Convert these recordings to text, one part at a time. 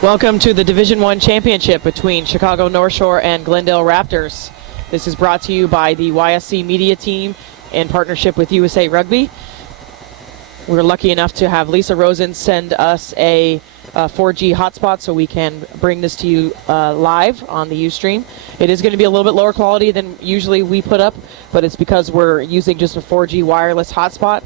Welcome to the Division I Championship between Chicago North Shore and Glendale Raptors. This is brought to you by the YSC Media Team in partnership with USA Rugby. We're lucky enough to have Lisa Rosen send us a 4G hotspot so we can bring this to you live on the Ustream. It is going to be a little bit lower quality than usually we put up, but it's because we're using just a 4G wireless hotspot.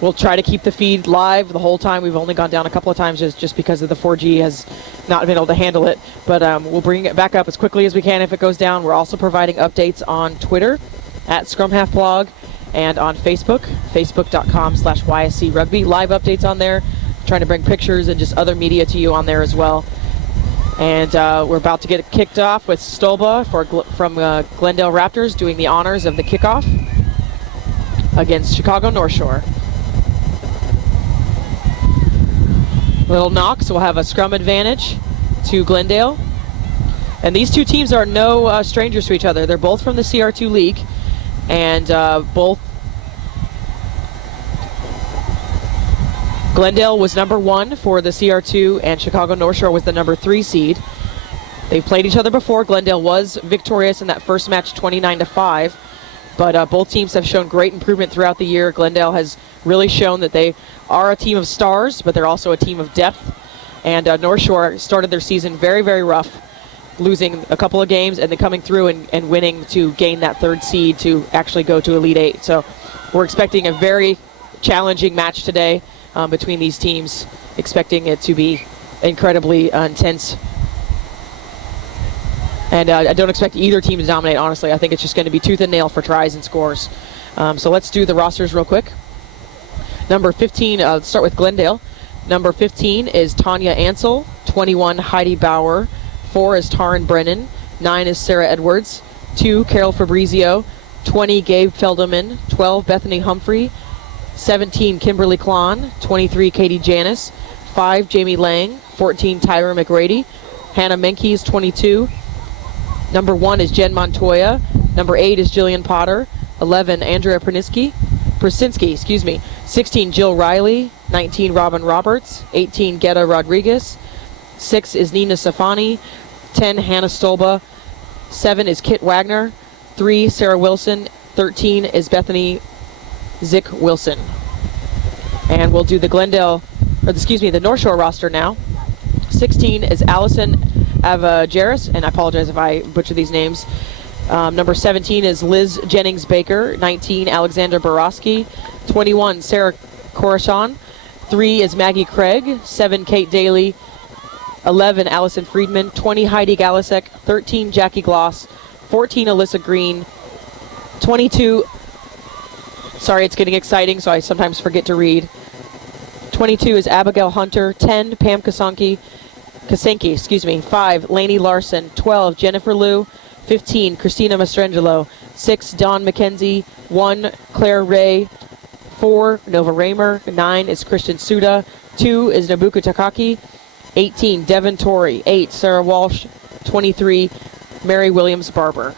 We'll try to keep the feed live the whole time. We've only gone down a couple of times just because of the 4G has not been able to handle it. But we'll bring it back up as quickly as we can if it goes down. We're also providing updates on Twitter at ScrumHalfBlog and on Facebook, facebook.com/YSC Rugby. Live updates on there. Trying to bring pictures and just other media to you on there as well. And we're about to get kicked off with Stolba from Glendale Raptors doing the honors of the kickoff against Chicago North Shore. Little Knox will have a scrum advantage to Glendale. And these two teams are no strangers to each other. They're both from the CR2 League, and both Glendale was number 1 for the CR2, and Chicago North Shore was the number 3 seed. They've played each other before. Glendale was victorious in that first match, 29-5. But both teams have shown great improvement throughout the year. Glendale has really shown that they are a team of stars, but they're also a team of depth. And North Shore started their season very, very rough, losing a couple of games and then coming through and winning to gain that 3rd seed to actually go to Elite 8. So we're expecting a very challenging match today between these teams, expecting it to be incredibly intense. And I don't expect either team to dominate, honestly. I think it's just going to be tooth and nail for tries and scores. So let's do the rosters real quick. Number 15, let's start with Glendale. Number 15 is Tanya Ansel. 21, Heidi Bauer. 4 is Taryn Brennan. 9 is Sarah Edwards. 2, Carol Fabrizio. 20, Gabe Felderman. 12, Bethany Humphrey. 17, Kimberly Klon. 23, Katie Janis. 5, Jamie Lang. 14, Tyra McGrady. Hannah Menkes, 22. Number 1 is Jen Montoya. Number 8 is Jillian Potter. 11, Andrea Prasinski. 16, Jill Riley. 19, Robin Roberts. 18, Getta Rodriguez. 6 is Nina Safani. 10, Hannah Stolba. 7 is Kit Wagner. 3, Sarah Wilson. 13 is Bethany Zick Wilson. And we'll do the the North Shore roster now. 16 is Allison Avajaris, and I apologize if I butcher these names. Number 17 is Liz Jennings Baker. 19, Alexander Borowski. 21, Sarah Coruscant. 3 is Maggie Craig. 7, Kate Daly. 11, Allison Friedman. 20, Heidi Galasek. 13, Jackie Gloss. 14, Alyssa Green. 22, sorry, it's getting exciting, so I sometimes forget to read. 22 is Abigail Hunter. 10, Pam Kasanke. 5, Lainey Larson. 12, Jennifer Liu. 15, Christina Mastrangelo. 6, Dawn McKenzie. 1, Claire Ray. 4, Nova Raymer. 9 is Christian Suda. 2 is Nabuka Takaki. 18, Devin Torrey. 8, Sarah Walsh. 23, Mary Williams Barber.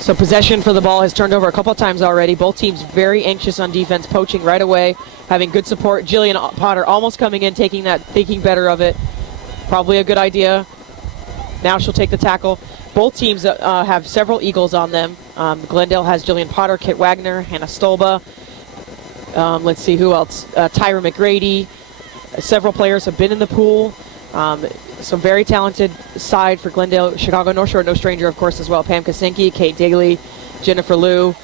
So possession for the ball has turned over a couple of times already. Both teams very anxious on defense, poaching right away, having good support. Jillian Potter almost coming in, thinking better of it. Probably a good idea. Now she'll take the tackle. Both teams have several Eagles on them. Glendale has Jillian Potter, Kit Wagner, Hannah Stolba. Let's see who else. Tyra McGrady. Several players have been in the pool. Some very talented side for Glendale. Chicago North Shore, no stranger, of course, as well. Pam Kasinski, Kate Daly, Jennifer Liu.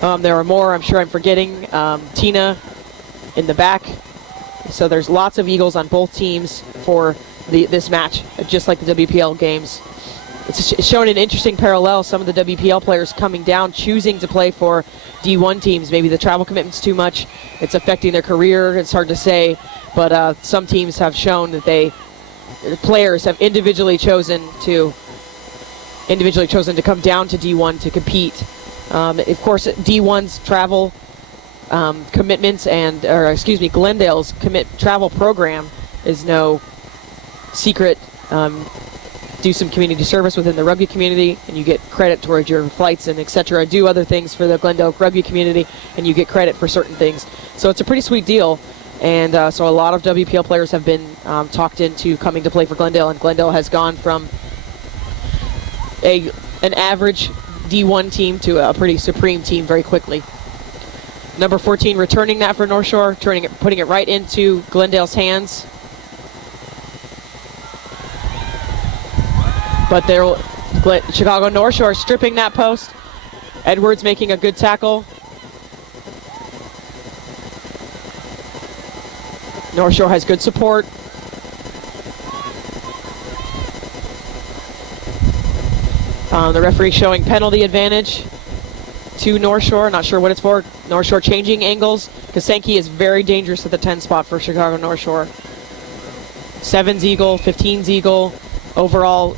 There are more. I'm sure I'm forgetting. Tina in the back. So there's lots of Eagles on both teams for this match, just like the WPL games. It's shown an interesting parallel. Some of the WPL players coming down, choosing to play for D1 teams. Maybe the travel commitment's too much. It's affecting their career. It's hard to say. But some teams have shown that they players have individually chosen to come down to D1 to compete. Of course, D1's travel commitments Glendale's travel program is no secret. Do some community service within the rugby community, and you get credit towards your flights and etc. Do other things for the Glendale rugby community, and you get credit for certain things. So it's a pretty sweet deal. And so a lot of WPL players have been talked into coming to play for Glendale, and Glendale has gone from an average D1 team to a pretty supreme team very quickly. Number 14 returning that for North Shore, putting it right into Glendale's hands. But Chicago North Shore stripping that post. Edwards making a good tackle. North Shore has good support. The referee showing penalty advantage to North Shore. Not sure what it's for. North Shore changing angles. Kasenki is very dangerous at the 10 spot for Chicago North Shore. 7's eagle, 15's eagle. Overall,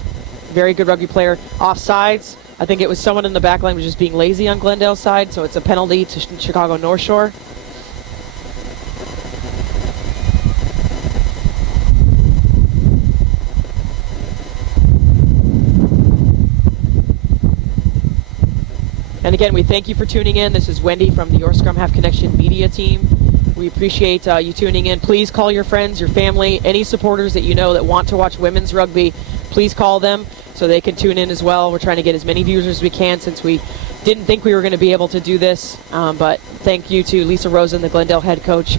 very good rugby player. Offsides, I think it was someone in the back line was just being lazy on Glendale's side, so it's a penalty to Chicago North Shore. And again, we thank you for tuning in. This is Wendy from the Your Scrum Half Connection media team. We appreciate you tuning in. Please call your friends, your family, any supporters that you know that want to watch women's rugby. Please call them so they can tune in as well. We're trying to get as many viewers as we can since we didn't think we were going to be able to do this. But thank you to Lisa Rosen, the Glendale head coach,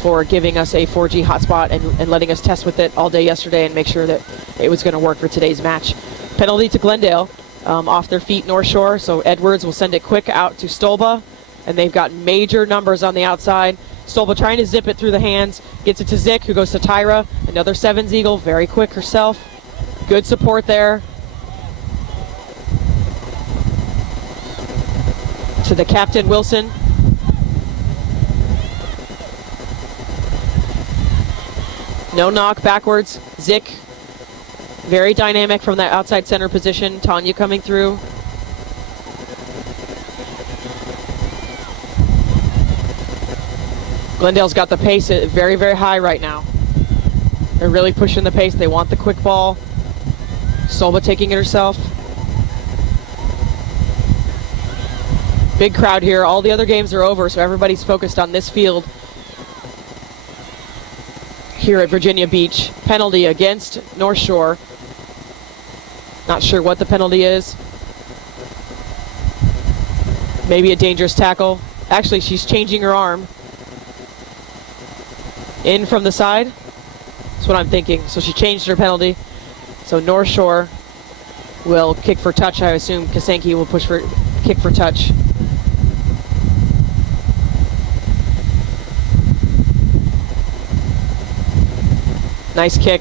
for giving us a 4G hotspot and letting us test with it all day yesterday and make sure that it was going to work for today's match. Penalty to Glendale. Off their feet, North Shore, so Edwards will send it quick out to Stolba, and they've got major numbers on the outside. Stolba trying to zip it through the hands, gets it to Zick, who goes to Tyra, another 7's eagle, very quick herself. Good support there. To the captain, Wilson. No knock, backwards, Zick. Very dynamic from that outside center position. Tanya coming through. Glendale's got the pace very, very high right now. They're really pushing the pace. They want the quick ball. Stolba taking it herself. Big crowd here. All the other games are over, so everybody's focused on this field here at Virginia Beach. Penalty against North Shore. Not sure what the penalty is. Maybe a dangerous tackle. Actually, she's changing her arm. In from the side. That's what I'm thinking. So she changed her penalty. So North Shore will kick for touch. I assume Kasenki will kick for touch. Nice kick.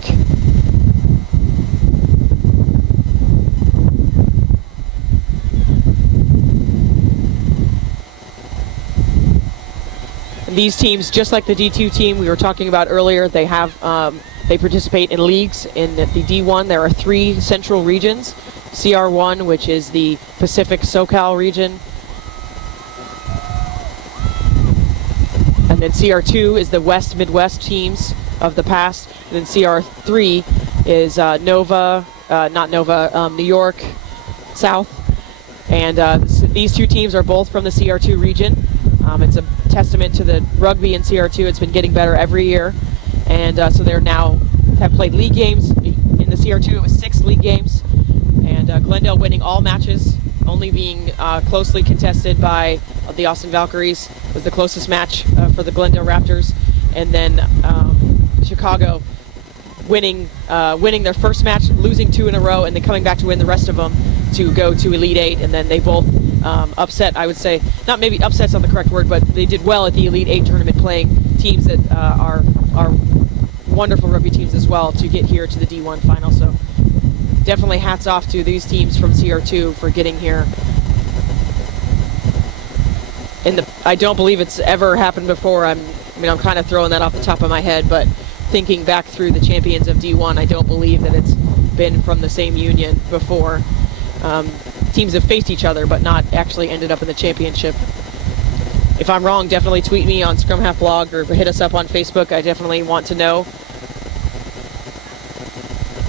These teams, just like the D2 team we were talking about earlier, they participate in leagues. In the D1, there are 3 central regions. CR1, which is the Pacific SoCal region. And then CR2 is the West Midwest teams of the past. And then CR3 is New York South. And these 2 teams are both from the CR2 region. It's a testament to the rugby in CR2. It's been getting better every year. And so they're now have played league games. In the CR2, it was 6 league games. And Glendale winning all matches, only being closely contested by the Austin Valkyries, was the closest match for the Glendale Raptors. And then Chicago winning their first match, losing 2 in a row, and then coming back to win the rest of them to go to Elite 8. And then they both upset, I would say, not maybe upset's not the correct word, but they did well at the Elite 8 tournament, playing teams that are wonderful rugby teams as well to get here to the D1 final. So definitely hats off to these teams from CR2 for getting here. I don't believe it's ever happened before. I'm kind of throwing that off the top of my head, but thinking back through the champions of D1, I don't believe that it's been from the same union before. Teams have faced each other, but not actually ended up in the championship. If I'm wrong, definitely tweet me on Scrum Half Blog or hit us up on Facebook. I definitely want to know.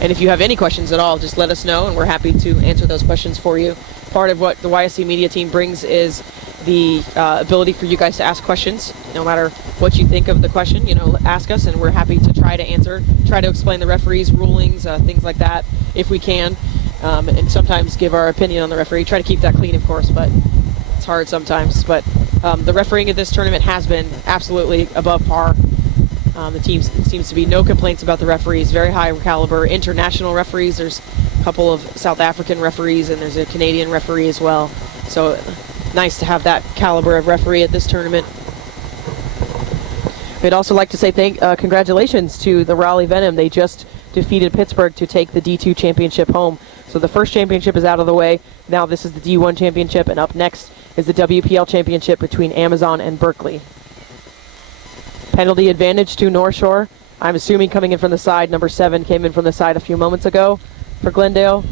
And if you have any questions at all, just let us know, and we're happy to answer those questions for you. Part of what the YSC media team brings is the ability for you guys to ask questions. No matter what you think of the question, ask us, and we're happy to try to answer, try to explain the referees' rulings, things like that, if we can, and sometimes give our opinion on the referee. Try to keep that clean, of course, but it's hard sometimes. But the refereeing at this tournament has been absolutely above par. The team seems to be no complaints about the referees. Very high caliber international referees. There's a couple of South African referees, and there's a Canadian referee as well. So nice to have that caliber of referee at this tournament. We'd also like to say congratulations to the Raleigh Venom. They just defeated Pittsburgh to take the D2 championship home. So the first championship is out of the way. Now this is the D1 championship, and up next is the WPL championship between Amazon and Berkeley. Penalty advantage to North Shore. I'm assuming coming in from the side. Number 7 came in from the side a few moments ago for Glendale.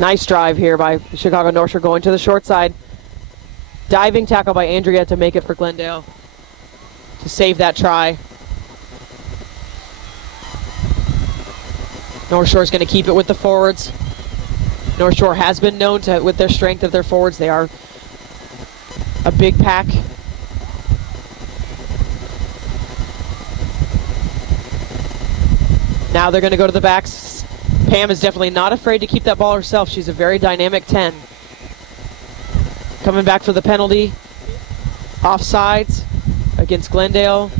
Nice drive here by Chicago North Shore going to the short side. Diving tackle by Andrea to make it for Glendale to save that try. North Shore is going to keep it with the forwards. North Shore has been known to, with their strength of their forwards, they are a big pack. Now they're going to go to the backs. Pam is definitely not afraid to keep that ball herself. She's a very dynamic 10. Coming back for the penalty. Offsides against Glendale.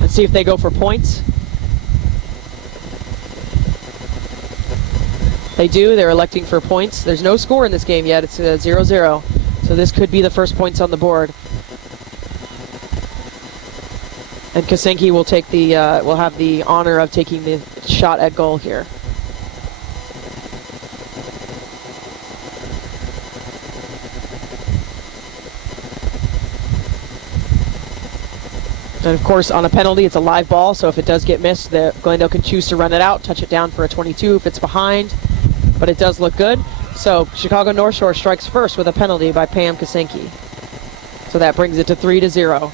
Let's see if they go for points. They do. They're electing for points. There's no score in this game yet. It's 0-0. So this could be the first points on the board. And Kasenki will take will have the honor of taking the shot at goal here. And of course, on a penalty, it's a live ball, so if it does get missed, Glendale can choose to run it out, touch it down for a 22 if it's behind, but it does look good. So Chicago North Shore strikes first with a penalty by Pam Kasenki. So that brings it to 3-0.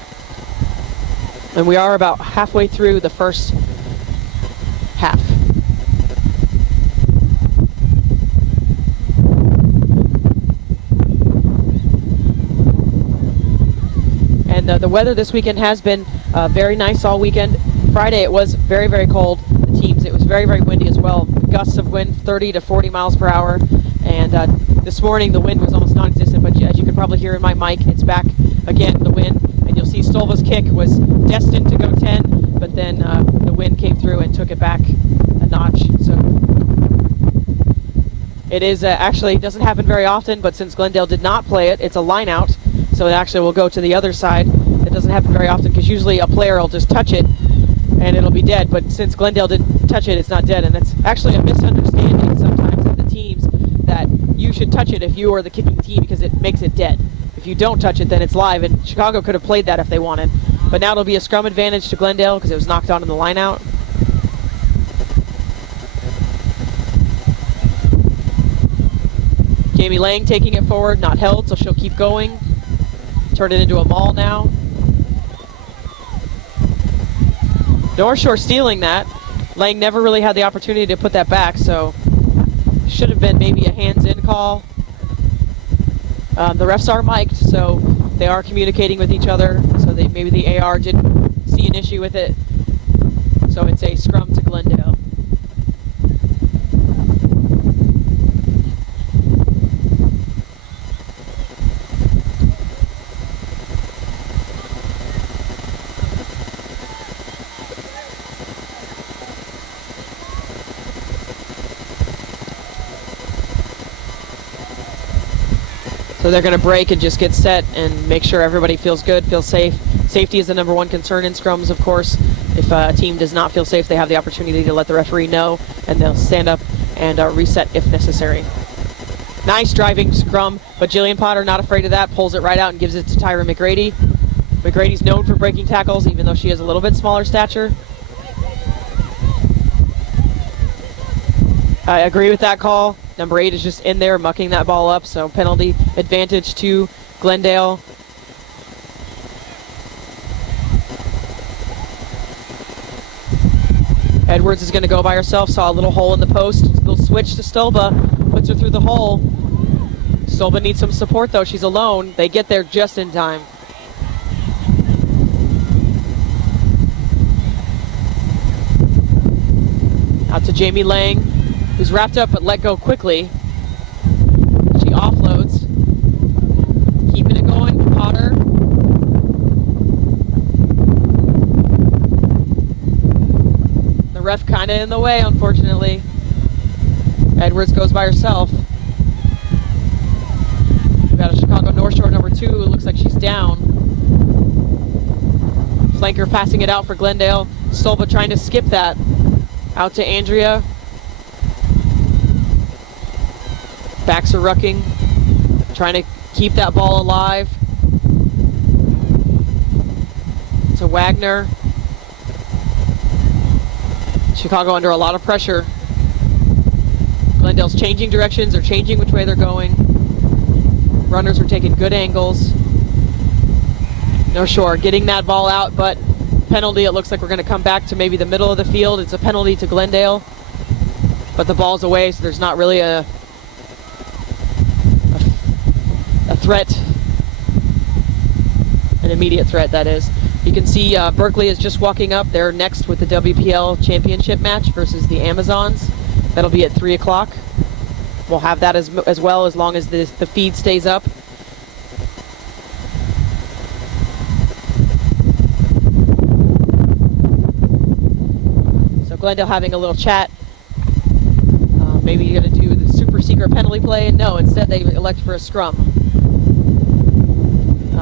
And we are about halfway through the first half. And the weather this weekend has been very nice all weekend. Friday it was very, very cold. It was very, very windy as well. Gusts of wind 30 to 40 miles per hour. And this morning the wind was almost non-existent, but as you can probably hear in my mic, it's back again, the wind. And you'll see Stolva's kick was destined to go 10, but then the wind came through and took it back a notch. So it is actually doesn't happen very often, but since Glendale did not play it, it's a line out. So it actually will go to the other side. It doesn't happen very often because usually a player will just touch it and it'll be dead. But since Glendale didn't touch it, it's not dead. And that's actually a misunderstanding sometimes of the teams, that you should touch it if you are the kicking team because it makes it dead. If you don't touch it, then it's live, and Chicago could have played that if they wanted. But now it'll be a scrum advantage to Glendale because it was knocked on in the line out. Jamie Lang taking it forward, not held, so she'll keep going. Turn it into a maul now. North Shore stealing that. Lang never really had the opportunity to put that back, so should have been maybe a hands-in call. The refs are mic'd, so they are communicating with each other. So maybe the AR didn't see an issue with it. So it's a scrum to Glendale. So they're going to break and just get set and make sure everybody feels good, feels safe. Safety is the number one concern in scrums, of course. If a team does not feel safe, they have the opportunity to let the referee know, and they'll stand up and reset if necessary. Nice driving scrum, but Jillian Potter, not afraid of that, pulls it right out and gives it to Tyra McGrady. McGrady's known for breaking tackles, even though she has a little bit smaller stature. I agree with that call. Number 8 is just in there mucking that ball up, so penalty advantage to Glendale. Edwards is going to go by herself. Saw a little hole in the post. Little switch to Stolba. Puts her through the hole. Stolba needs some support, though. She's alone. They get there just in time. Out to Jamie Lang, who's wrapped up but let go quickly. She offloads. Keeping it going. Potter. The ref kind of in the way, unfortunately. Edwards goes by herself. We've got a Chicago North Shore number 2 who looks like she's down. Flanker passing it out for Glendale. Stolba trying to skip that. Out to Andrea. Backs are rucking. Trying to keep that ball alive. To Wagner. Chicago under a lot of pressure. Glendale's changing directions or changing which way they're going. Runners are taking good angles. North Shore getting that ball out, but penalty. It looks like we're going to come back to maybe the middle of the field. It's a penalty to Glendale, but the ball's away, so there's not really a threat, an immediate threat, that is. You can see Berkeley is just walking up. They're next with the WPL championship match versus the Amazons. That'll be at 3 o'clock. We'll have that as well as long as the feed stays up. So Glendale having a little chat. Maybe you're going to do the super secret penalty play. And no, instead they elect for a scrum.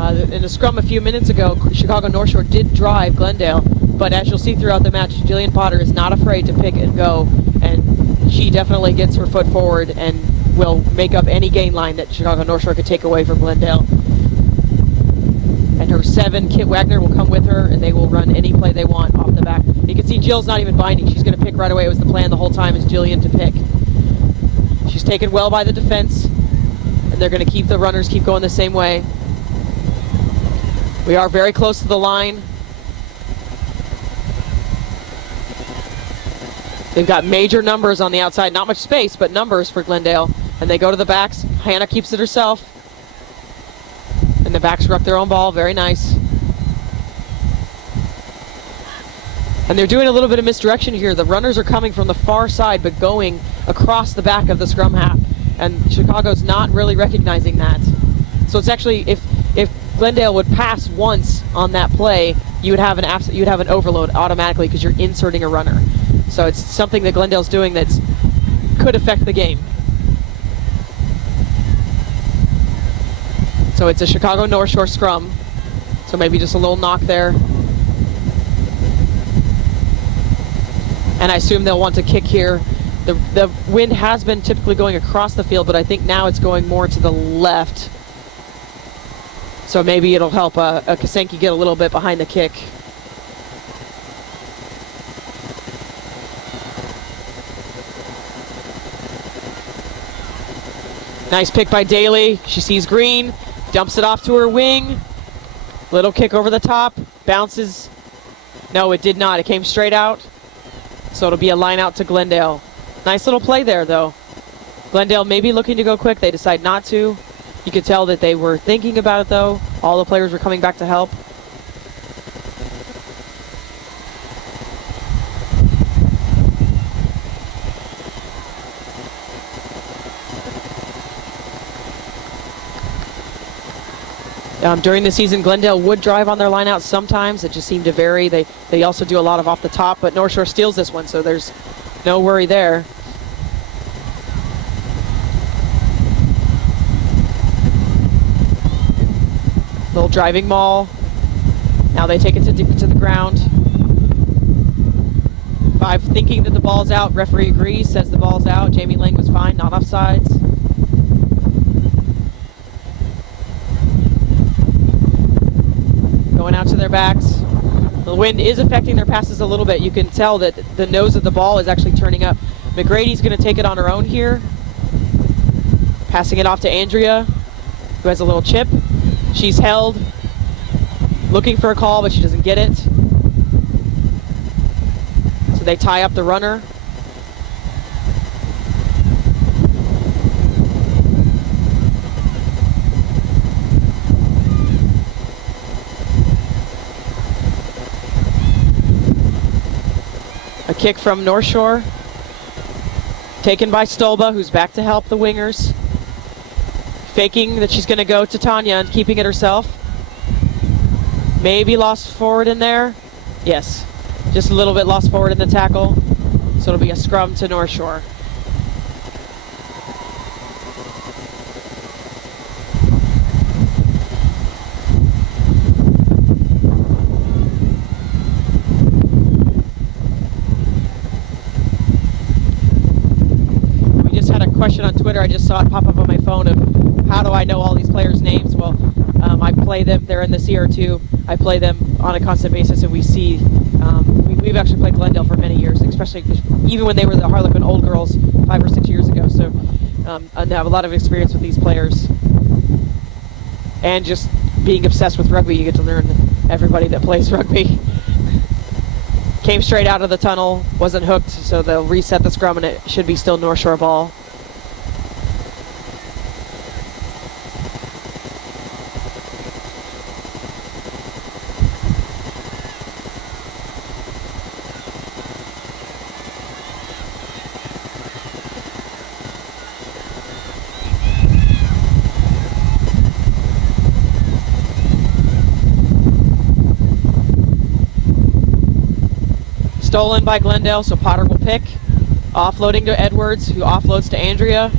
In a scrum a few minutes ago, Chicago North Shore did drive Glendale, but as you'll see throughout the match, Jillian Potter is not afraid to pick and go, and she definitely gets her foot forward and will make up any gain line that Chicago North Shore could take away from Glendale. And her 7, Kit Wagner, will come with her, and they will run any play they want off the back. You can see Jill's not even binding. She's going to pick right away. It was the plan the whole time, is Jillian to pick. She's taken well by the defense, and they're going to keep the runners keep going the same way. We are very close to the line. They've got major numbers on the outside. Not much space, but numbers for Glendale. And they go to the backs. Hannah keeps it herself. And the backs ruck their own ball. Very nice. And they're doing a little bit of misdirection here. The runners are coming from the far side, but going across the back of the scrum half. And Chicago's not really recognizing that. So it's actually, if Glendale would pass once on that play, you would have an overload automatically because you're inserting a runner. So it's something that Glendale's doing that could affect the game. So it's a Chicago North Shore scrum. So maybe just a little knock there. And I assume they'll want to kick here. The wind has been typically going across the field, but I think now it's going more to the left. So maybe it'll help Kasenki get a little bit behind the kick. Nice pick by Daly. She sees green, dumps it off to her wing. Little kick over the top, bounces. No, it did not. It came straight out. So it'll be a line out to Glendale. Nice little play there, though. Glendale maybe looking to go quick. They decide not to. You could tell that they were thinking about it, though. All the players were coming back to help. During the season, Glendale would drive on their lineouts sometimes. It just seemed to vary. They also do a lot of off the top, but North Shore steals this one, so there's no worry there. Little driving maul. Now they take it to the ground. 5 thinking that the ball's out. Referee agrees, says the ball's out. Jamie Lang was fine, not offsides. Going out to their backs. The wind is affecting their passes a little bit. You can tell that the nose of the ball is actually turning up. McGrady's going to take it on her own here. Passing it off to Andrea, who has a little chip. She's held, looking for a call, but she doesn't get it. So they tie up the runner. A kick from North Shore, taken by Stolba, who's back to help the wingers. Faking that she's going to go to Tanya and keeping it herself. Maybe lost forward in there. Yes, just a little bit lost forward in the tackle. So it'll be a scrum to North Shore. Question on Twitter, I just saw it pop up on my phone of how do I know all these players' names? Well, I play them, they're in the CR2, I play them on a constant basis, and we see, we've actually played Glendale for many years, especially even when they were the Harlequin Old Girls 5 or 6 years ago, so I have a lot of experience with these players. And just being obsessed with rugby, you get to learn everybody that plays rugby. Came straight out of the tunnel, wasn't hooked, so they'll reset the scrum and it should be still North Shore ball. Stolen by Glendale, so Potter will pick. Offloading to Edwards, who offloads to Andrea.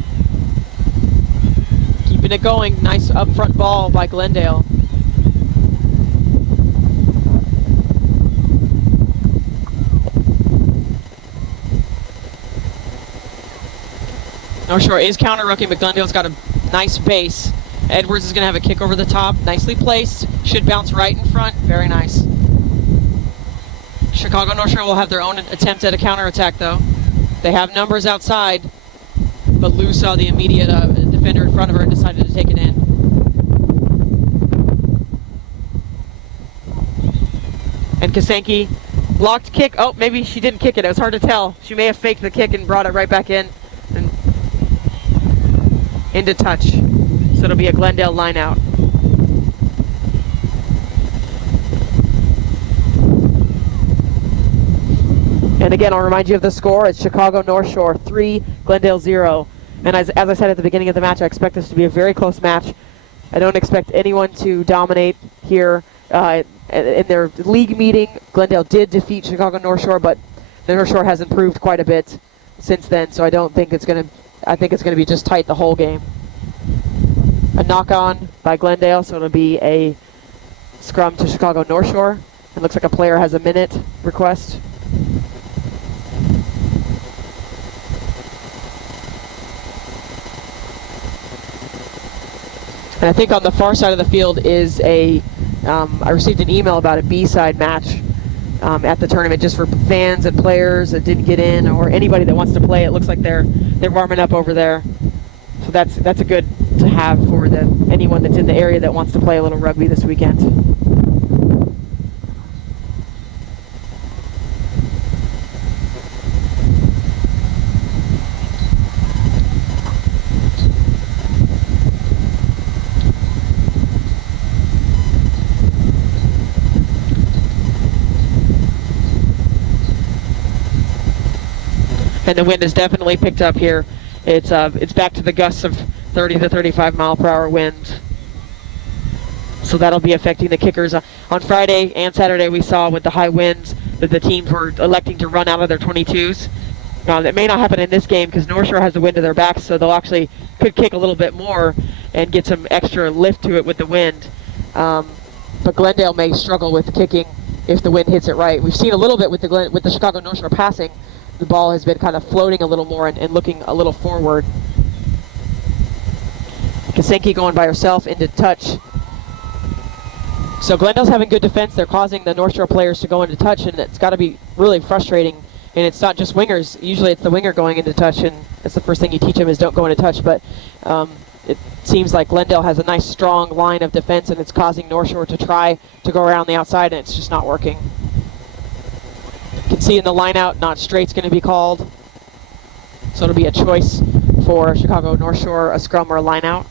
Keeping it going. Nice up front ball by Glendale. North Shore is counter-rooking, but Glendale's got a nice base. Edwards is going to have a kick over the top. Nicely placed. Should bounce right in front. Very nice. Chicago North Shore will have their own attempt at a counterattack, though. They have numbers outside, but Lou saw the immediate defender in front of her and decided to take it in. And Kasenki blocked kick. Oh, maybe she didn't kick it. It was hard to tell. She may have faked the kick and brought it right back in and into touch. So it'll be a Glendale line out. And again, I'll remind you of the score. It's Chicago North Shore 3, Glendale 0. And as I said at the beginning of the match, I expect this to be a very close match. I don't expect anyone to dominate here. In their league meeting, Glendale did defeat Chicago North Shore, but the North Shore has improved quite a bit since then, so I don't think it's going to, I think it's going to be just tight the whole game. A knock-on by Glendale, so it'll be a scrum to Chicago North Shore. It looks like a player has a minute request. And I think on the far side of the field is a, I received an email about a B-side match at the tournament just for fans and players that didn't get in or anybody that wants to play. It looks like they're warming up over there. So that's a good to have for anyone that's in the area that wants to play a little rugby this weekend. And the wind has definitely picked up here. It's back to the gusts of 30 to 35 mile per hour winds. So that'll be affecting the kickers. On Friday and Saturday we saw with the high winds that the teams were electing to run out of their 22s. That may not happen in this game because North Shore has the wind to their backs, so they'll actually could kick a little bit more and get some extra lift to it with the wind. But Glendale may struggle with the kicking if the wind hits it right. We've seen a little bit with the Chicago North Shore passing. The ball has been kind of floating a little more and looking a little forward. Kasenki going by herself into touch. So Glendale's having good defense. They're causing the North Shore players to go into touch, and it's got to be really frustrating. And it's not just wingers. Usually it's the winger going into touch, and that's the first thing you teach them is don't go into touch. But it seems like Glendale has a nice, strong line of defense, and it's causing North Shore to try to go around the outside, and it's just not working. You can see in the line out, not straight's going to be called. So it'll be a choice for Chicago North Shore, a scrum or a line out.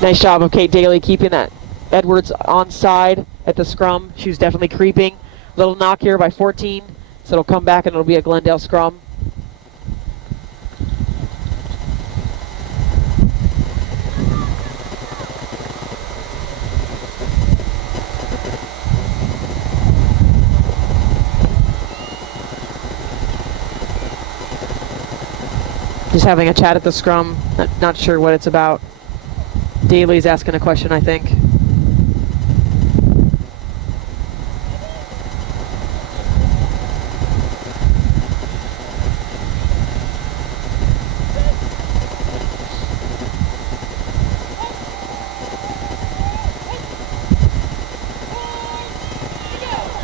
Nice job of Kate Daly keeping that Edwards onside at the scrum. She was definitely creeping. Little knock here by 14, so it'll come back and it'll be a Glendale scrum. Just having a chat at the scrum, not sure what it's about. Daly's asking a question, I think.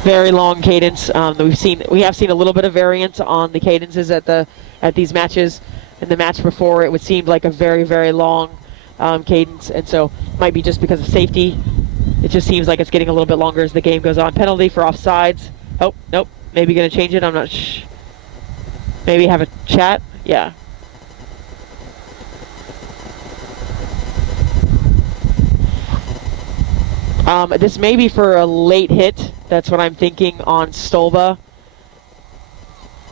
Very long cadence. We have seen a little bit of variance on the cadences at these matches. In the match before, it would seem like a very, very long cadence, and so might be just because of safety. It just seems like it's getting a little bit longer as the game goes on. Penalty for offsides. Oh, nope. Maybe going to change it. I'm not maybe have a chat. Yeah. This may be for a late hit. That's what I'm thinking on Stolba.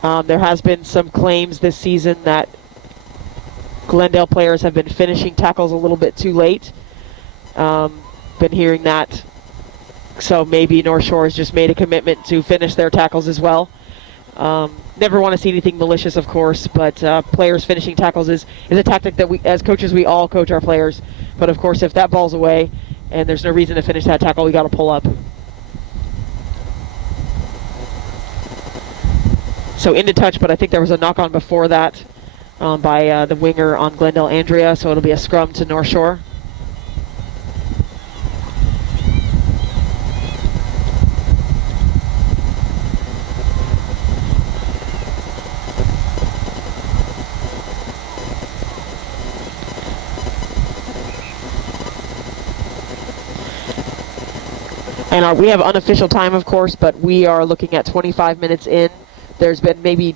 There has been some claims this season that Glendale players have been finishing tackles a little bit too late. Been hearing that. So maybe North Shore has just made a commitment to finish their tackles as well. Never want to see anything malicious, of course, but players finishing tackles is a tactic that we, as coaches, we all coach our players. But of course, if that ball's away and there's no reason to finish that tackle, we got to pull up. So into touch, but I think there was a knock-on before that by the winger on Glendale, Andrea, so it'll be a scrum to North Shore. And we have unofficial time, of course, but we are looking at 25 minutes in. There's been maybe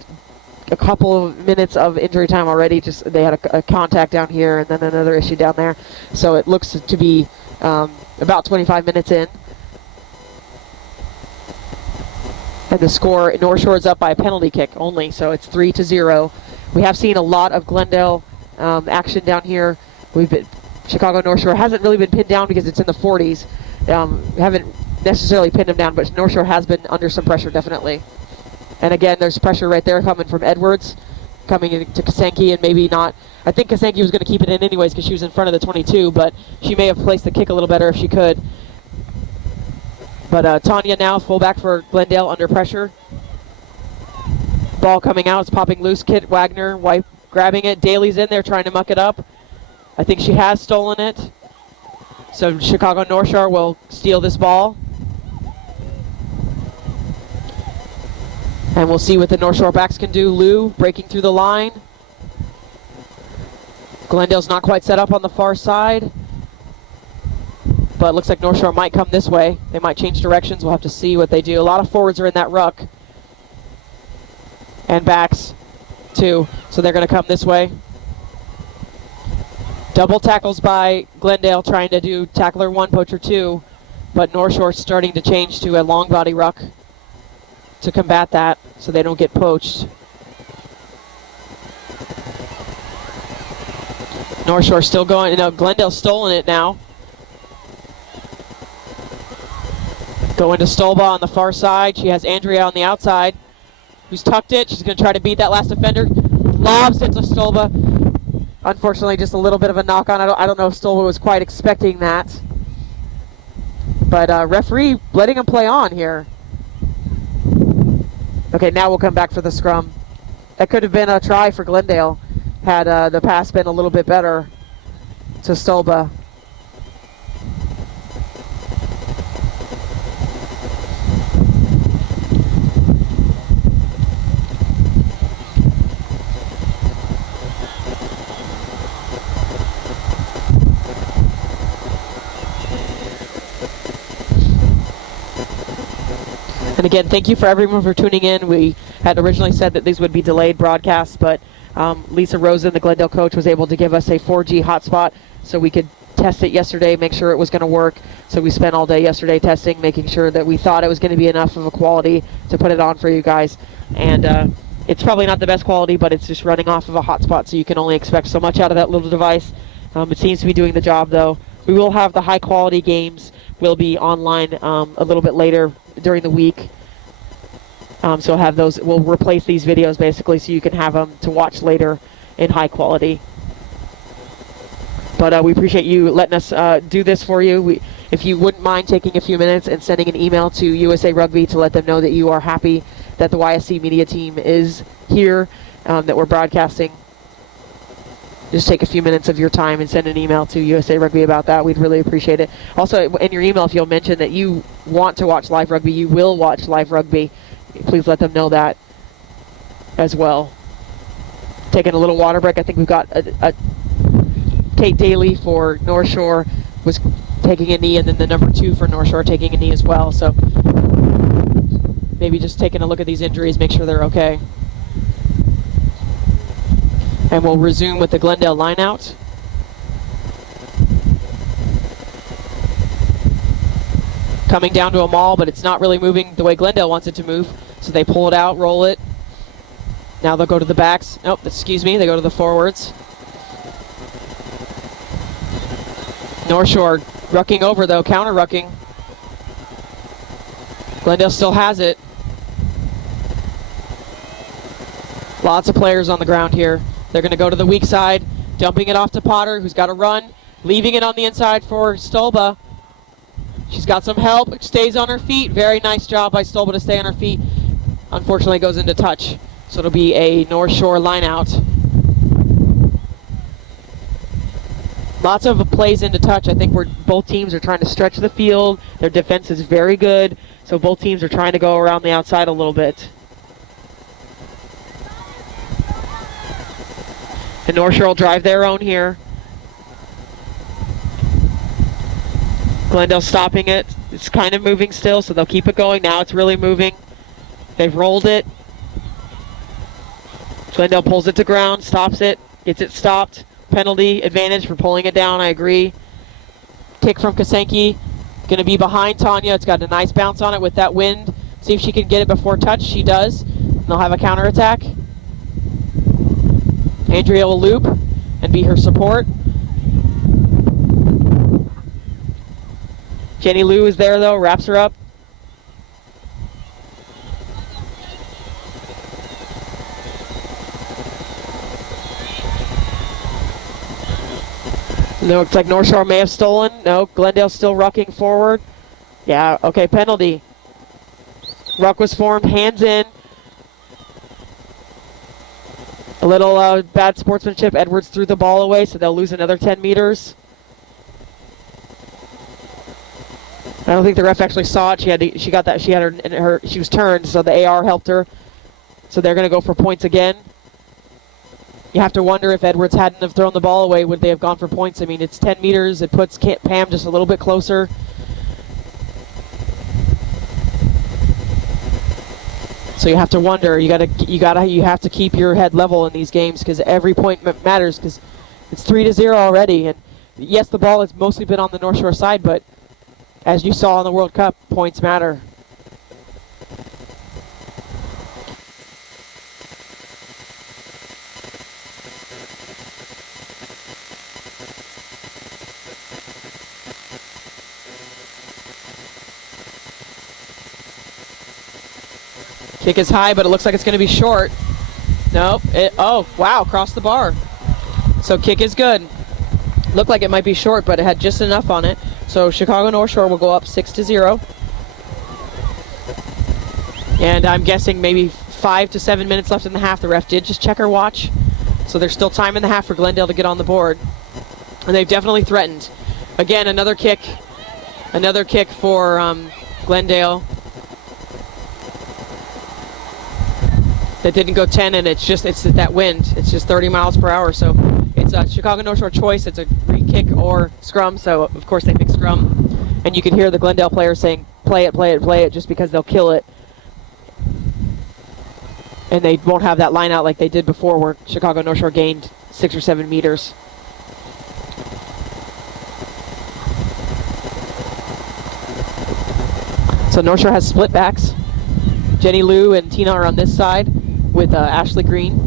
a couple of minutes of injury time already. Just they had a contact down here and then another issue down there. So it looks to be about 25 minutes in. And the score, North Shore is up by a penalty kick only, so it's 3-0. We have seen a lot of Glendale action down here. Chicago North Shore hasn't really been pinned down because it's in the 40s. We haven't necessarily pinned them down, but North Shore has been under some pressure, definitely. And again, there's pressure right there coming from Edwards, coming into Kasenki, and maybe not. I think Kasenki was going to keep it in anyways because she was in front of the 22, but she may have placed the kick a little better if she could. But Tanya now, fullback for Glendale, under pressure. Ball coming out, it's popping loose. Kit Wagner grabbing it. Daly's in there trying to muck it up. I think she has stolen it. So Chicago North Shore will steal this ball. And we'll see what the North Shore backs can do. Lou breaking through the line. Glendale's not quite set up on the far side. But it looks like North Shore might come this way. They might change directions. We'll have to see what they do. A lot of forwards are in that ruck. And backs, too. So they're going to come this way. Double tackles by Glendale trying to do tackler 1, poacher 2. But North Shore starting to change to a long body ruck to combat that so they don't get poached. North Shore still going. Glendale's stolen it now. Going to Stolba on the far side. She has Andrea on the outside, who's tucked it. She's going to try to beat that last defender. Lobs it to Stolba. Unfortunately, just a little bit of a knock on. I don't know if Stolba was quite expecting that. But referee letting him play on here. Okay, now we'll come back for the scrum. That could have been a try for Glendale had the pass been a little bit better to Stolba. And again, thank you for everyone for tuning in. We had originally said that these would be delayed broadcasts, but Lisa Rosen, the Glendale coach, was able to give us a 4G hotspot so we could test it yesterday, make sure it was going to work. So we spent all day yesterday testing, making sure that we thought it was going to be enough of a quality to put it on for you guys. And it's probably not the best quality, but it's just running off of a hotspot, so you can only expect so much out of that little device. It seems to be doing the job, though. We will have the high-quality games will be online a little bit later during the week. So we'll have those. We'll replace these videos basically, so you can have them to watch later in high quality. But we appreciate you letting us do this for you. If you wouldn't mind taking a few minutes and sending an email to USA Rugby to let them know that you are happy that the YSC media team is here, that we're broadcasting. Just take a few minutes of your time and send an email to USA Rugby about that. We'd really appreciate it. Also, in your email, if you'll mention that you want to watch live rugby, you will watch live rugby. Please let them know that as well. Taking a little water break. I think we've got a Kate Daly for North Shore was taking a knee, and then the number 2 for North Shore taking a knee as well. So maybe just taking a look at these injuries, make sure they're okay. And we'll resume with the Glendale lineout. Coming down to a maul, but it's not really moving the way Glendale wants it to move. So they pull it out, roll it. Now they'll go to the backs. Nope, excuse me, they go to the forwards. North Shore rucking over though, counter rucking. Glendale still has it. Lots of players on the ground here. They're going to go to the weak side, dumping it off to Potter, who's got to run, leaving it on the inside for Stolba. She's got some help, stays on her feet. Very nice job by Stolba to stay on her feet. Unfortunately, goes into touch. So it'll be a North Shore line out. Lots of plays into touch. I think both teams are trying to stretch the field. Their defense is very good. So both teams are trying to go around the outside a little bit. And North Shore will drive their own here. Glendale stopping it. It's kind of moving still, so they'll keep it going. Now it's really moving. They've rolled it. Glendale pulls it to ground, stops it, gets it stopped. Penalty advantage for pulling it down, I agree. Kick from Kasenki. Going to be behind Tanya. It's got a nice bounce on it with that wind. See if she can get it before touch. She does. And they'll have a counterattack. Andrea will loop and be her support. Jenny Lou is there though, wraps her up. No, looks like North Shore may have stolen. No, Glendale still rucking forward. Yeah, okay, penalty. Ruck was formed, hands in. A little bad sportsmanship. Edwards threw the ball away, so they'll lose another 10 meters. I don't think the ref actually saw it. She was turned, so the AR helped her. So they're going to go for points again. You have to wonder if Edwards hadn't have thrown the ball away, would they have gone for points? I mean, it's 10 meters. It puts Pam just a little bit closer. So you have to wonder. You have to keep your head level in these games because every point matters. Because it's 3-0 already, and yes, the ball has mostly been on the North Shore side, but as you saw in the World Cup, points matter. Kick is high, but it looks like it's going to be short. Nope. Oh, wow, across the bar. So kick is good. Looked like it might be short, but it had just enough on it. So Chicago North Shore will go up 6-0. And I'm guessing maybe 5 to 7 minutes left in the half. The ref did just check her watch. So there's still time in the half for Glendale to get on the board. And they've definitely threatened. Again, another kick. Another kick for Glendale. That didn't go 10, and it's that wind. It's just 30 miles per hour. So it's a Chicago North Shore choice. It's a free kick or scrum. So of course they pick scrum. And you can hear the Glendale players saying, play it, play it, play it, just because they'll kill it. And they won't have that line out like they did before, where Chicago North Shore gained 6 or 7 meters. So North Shore has split backs. Jenny Lou and Tina are on this side with Ashley Green.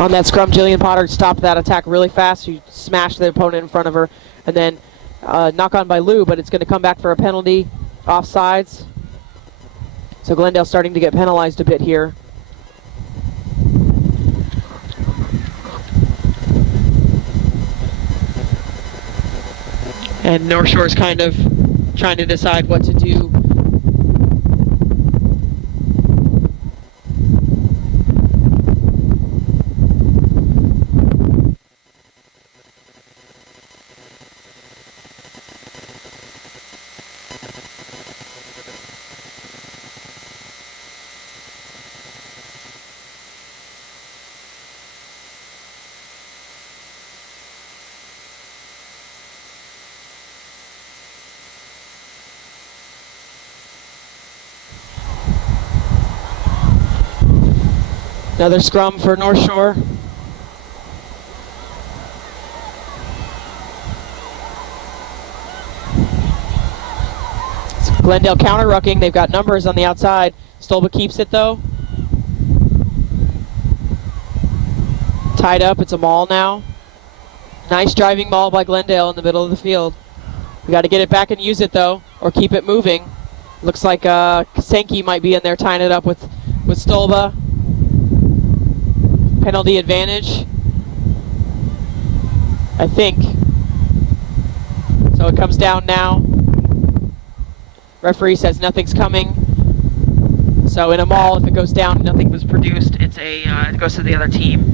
On that scrum, Jillian Potter stopped that attack really fast. She smashed the opponent in front of her. And then knock on by Lou, but it's going to come back for a penalty. Offsides. So Glendale starting to get penalized a bit here. And North Shore's kind of trying to decide what to do. Another scrum for North Shore. It's Glendale counter-rucking. They've got numbers on the outside. Stolba keeps it, though. Tied up. It's a maul now. Nice driving maul by Glendale in the middle of the field. We got to get it back and use it, though, or keep it moving. Looks like Kasenki might be in there tying it up with Stolba. Penalty advantage, I think. So it comes down now. Referee says nothing's coming. So in a maul, if it goes down, nothing was produced. It goes to the other team.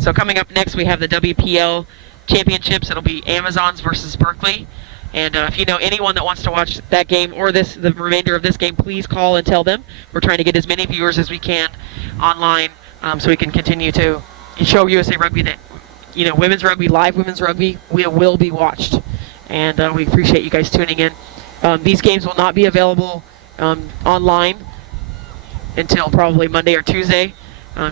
So coming up next, we have the WPL Championships. It'll be Amazons versus Berkeley. And if you know anyone that wants to watch that game or the remainder of this game, please call and tell them. We're trying to get as many viewers as we can online, so we can continue to show USA Rugby that, women's rugby, live women's rugby, will be watched. And we appreciate you guys tuning in. These games will not be available online until probably Monday or Tuesday.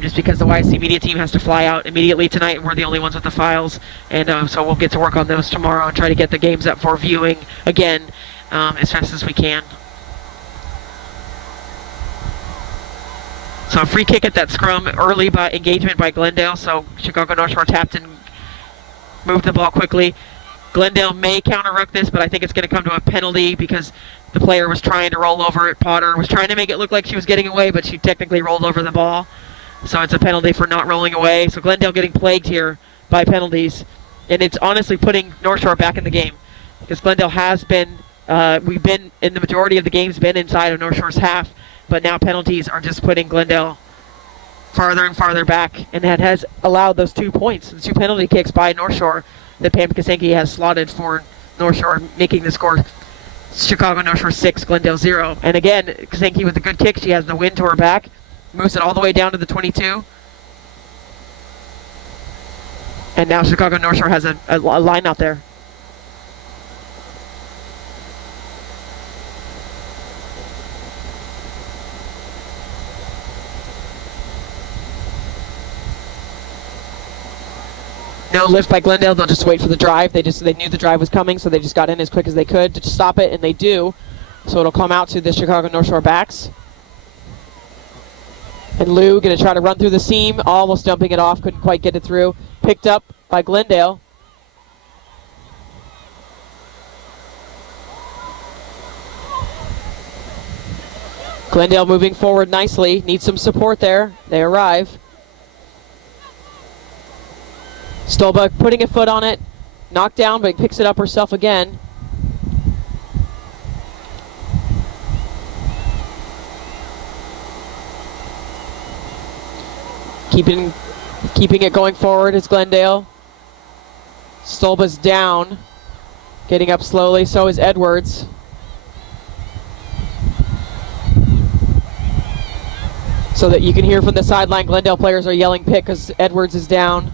Just because the YSC media team has to fly out immediately tonight, and we're the only ones with the files, and so we'll get to work on those tomorrow and try to get the games up for viewing again as fast as we can. So a free kick at that scrum, early engagement by Glendale, so Chicago North Shore tapped and moved the ball quickly. Glendale may counter-ruck this, but I think it's going to come to a penalty because the player was trying to roll over it. Potter was trying to make it look like she was getting away, but she technically rolled over the ball. So it's a penalty for not rolling away. So Glendale getting plagued here by penalties. And it's honestly putting North Shore back in the game. Because Glendale has been, we've been, in the majority of the games, been inside of North Shore's half. But now penalties are just putting Glendale farther and farther back. And that has allowed those 2 points, the 2 penalty kicks by North Shore that Pam Kasenki has slotted for North Shore, making the score Chicago North Shore 6, Glendale 0. And again, Kasenki with a good kick. She has the wind to her back. Moves it all the way down to the 22. And now Chicago North Shore has a line out there. No lift by Glendale. They'll just wait for the drive. They knew the drive was coming, so they just got in as quick as they could to stop it, and they do. So it'll come out to the Chicago North Shore backs. And Lou going to try to run through the seam, almost dumping it off, couldn't quite get it through. Picked up by Glendale. Glendale moving forward nicely. Needs some support there. They arrive. Stolba putting a foot on it. Knocked down, but picks it up herself again. Keeping it going forward is Glendale. Stolba's down. Getting up slowly, so is Edwards. So that you can hear from the sideline, Glendale players are yelling pick because Edwards is down.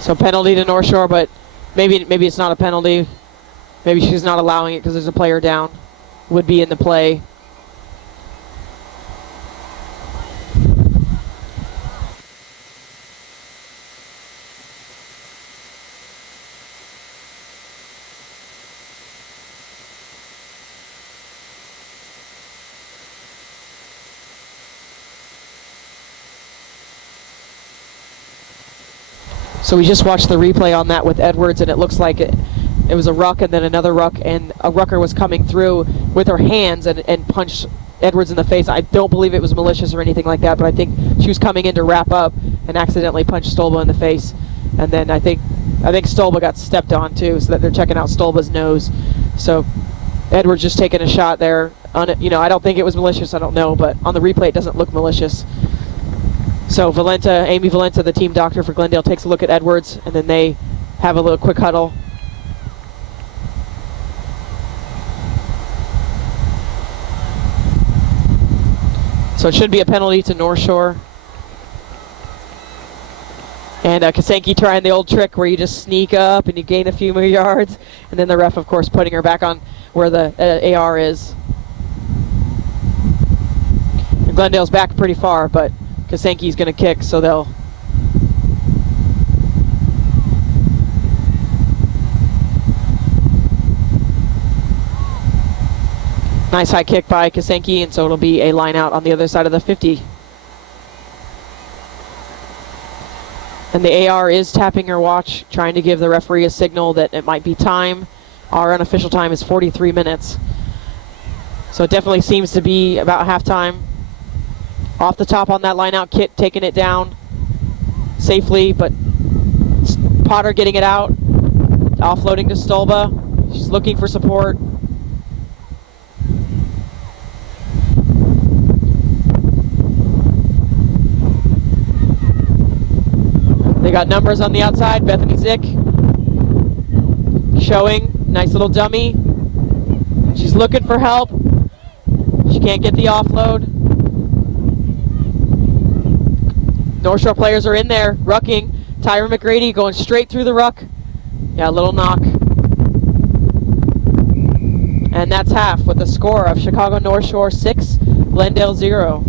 So penalty to North Shore, but maybe it's not a penalty. Maybe she's not allowing it because there's a player down. Would be in the play. So we just watched the replay on that with Edwards, and it looks like it was a ruck and then another ruck, and a rucker was coming through with her hands and punched Edwards in the face. I don't believe it was malicious or anything like that, but I think she was coming in to wrap up and accidentally punched Stolba in the face. And then I think Stolba got stepped on too, so that they're checking out Stolba's nose. So Edwards just taking a shot there on it. You know, I don't think it was malicious, I don't know, but on the replay it doesn't look malicious. So Amy Valenta, the team doctor for Glendale, takes a look at Edwards, and then they have a little quick huddle. So it should be a penalty to North Shore. And Kasenki trying the old trick where you just sneak up and you gain a few more yards, and then the ref, of course, putting her back on where the AR is. And Glendale's back pretty far, but Kasenki's going to kick, so they'll... Nice high kick by Kasenki, and so it'll be a line out on the other side of the 50. And the AR is tapping her watch, trying to give the referee a signal that it might be time. Our unofficial time is 43 minutes. So it definitely seems to be about halftime. Off the top on that line out, Kit taking it down safely, but Potter getting it out. Offloading to Stolba. She's looking for support. They got numbers on the outside. Bethany Zick showing. Nice little dummy. She's looking for help. She can't get the offload. North Shore players are in there, rucking. Tyra McGrady going straight through the ruck. Yeah, a little knock. And that's half with the score of Chicago North Shore 6, Glendale 0.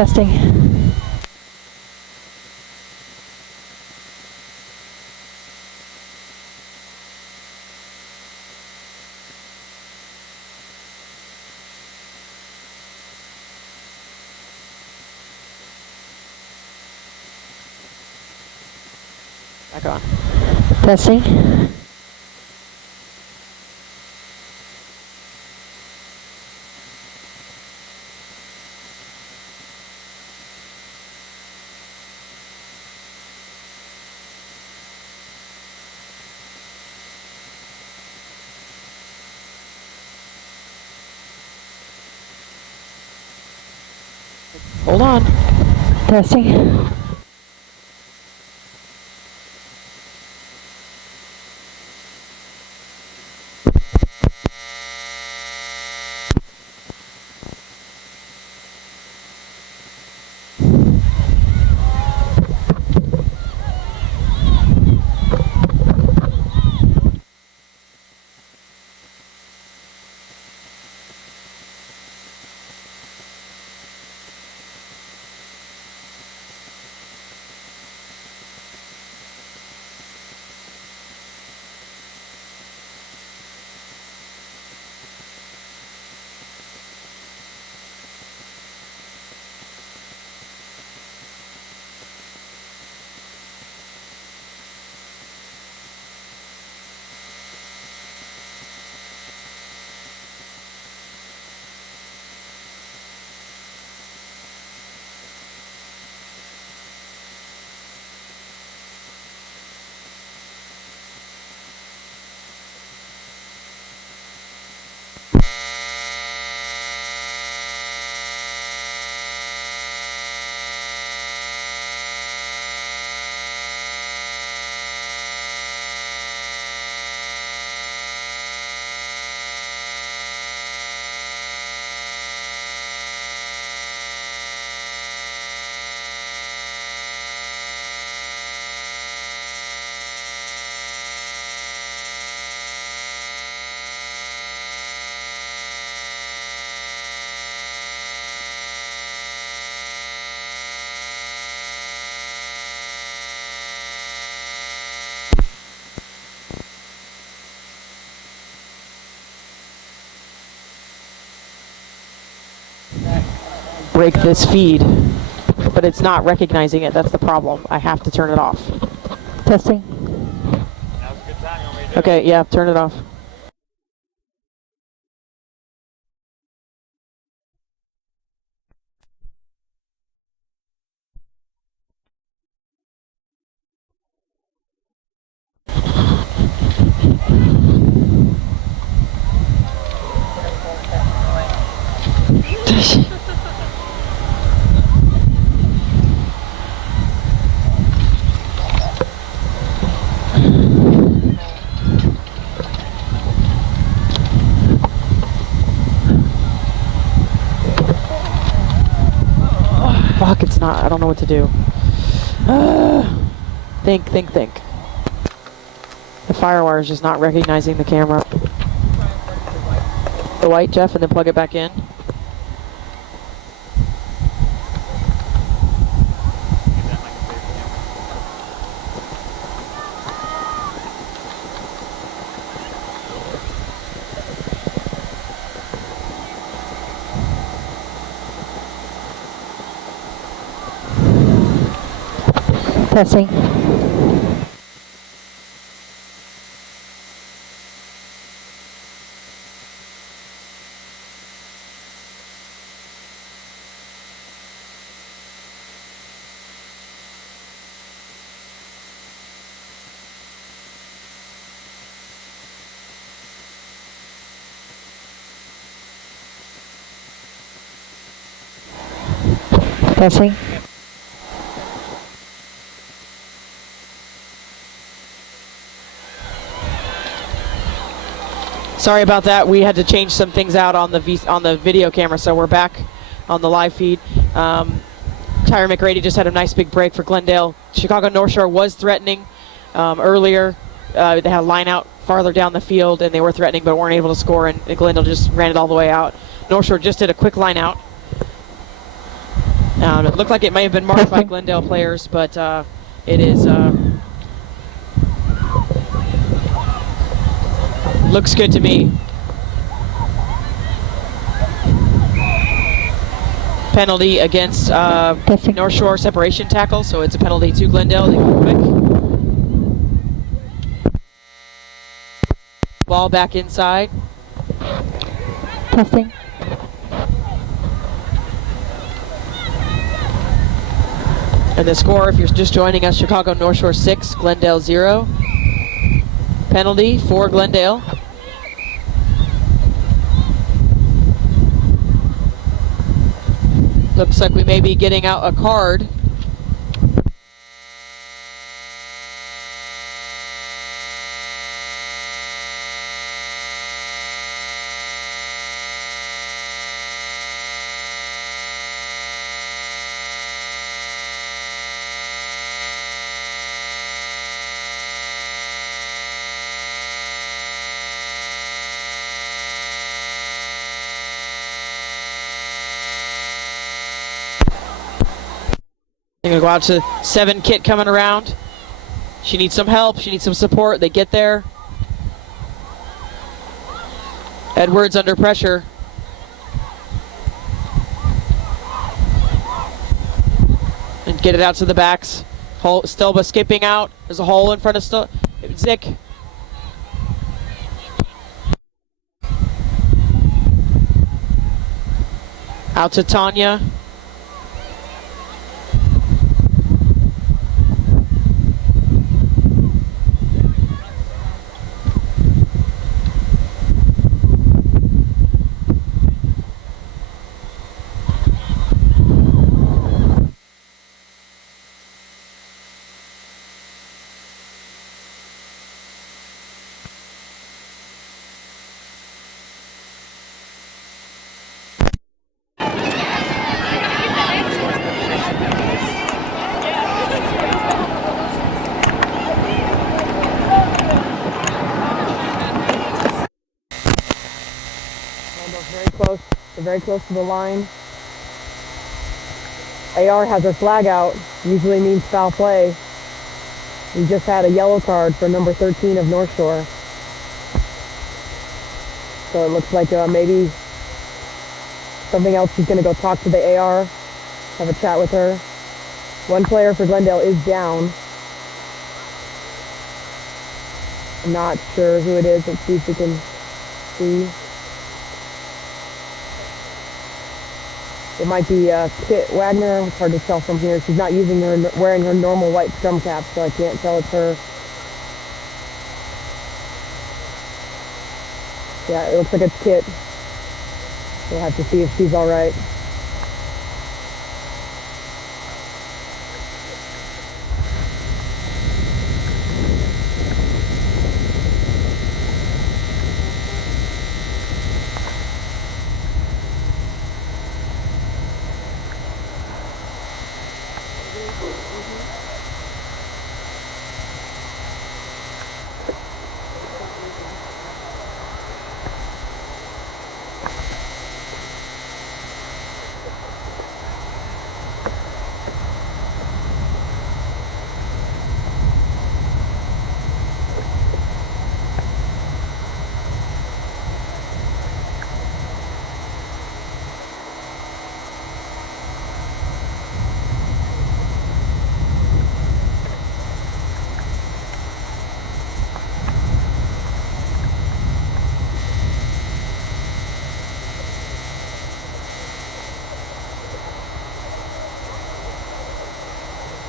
Testing. Back on. Testing. Hold on. Testing. Break this feed, but it's not recognizing it. That's the problem. I have to turn it off. Testing. Okay, yeah, turn it off. Fuck, it's not. I don't know what to do. Think. The firewire is just not recognizing the camera. The white, Jeff, and then plug it back in. Testing. Testing. Sorry about that. We had to change some things out on the video camera, so we're back on the live feed. Tyron McGrady just had a nice big break for Glendale. Chicago North Shore was threatening earlier. They had a line out farther down the field, and they were threatening but weren't able to score, and Glendale just ran it all the way out. North Shore just did a quick line out. It looked like it may have been marked by Glendale players, but it is looks good to me. Penalty against North Shore separation tackle, so it's a penalty to Glendale. They go quick. Ball back inside. Testing. And the score, if you're just joining us, Chicago North Shore 6, Glendale 0. Penalty for Glendale. Looks like we may be getting out a card. They're going to go out to 7 Kit coming around. She needs some help. She needs some support. They get there. Edwards under pressure. And get it out to the backs. Stelba skipping out. There's a hole in front of Zick. Out to Tanya. Very close to the line. AR has her flag out. Usually means foul play. We just had a yellow card for number 13 of North Shore. So it looks like maybe something else. She's going to go talk to the AR, have a chat with her. One player for Glendale is down. I'm not sure who it is. Let's see if we can see. It might be Kit Wagner. It's hard to tell from here. She's not wearing her normal white scrum cap, so I can't tell it's her. Yeah, it looks like it's Kit. We'll have to see if she's all right.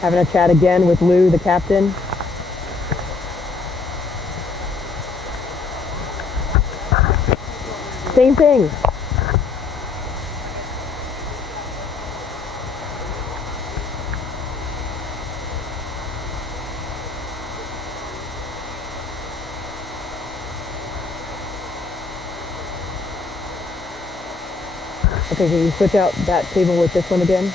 Having a chat again with Lou, the captain. Same thing. Okay, can you switch out that table with this one again?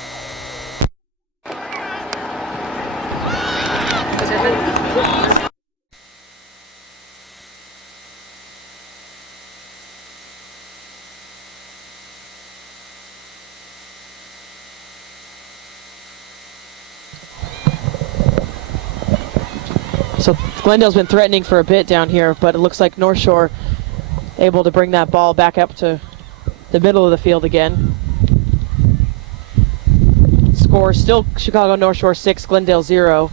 So Glendale's been threatening for a bit down here, but it looks like North Shore able to bring that ball back up to the middle of the field again. Score still Chicago North Shore 6, Glendale 0.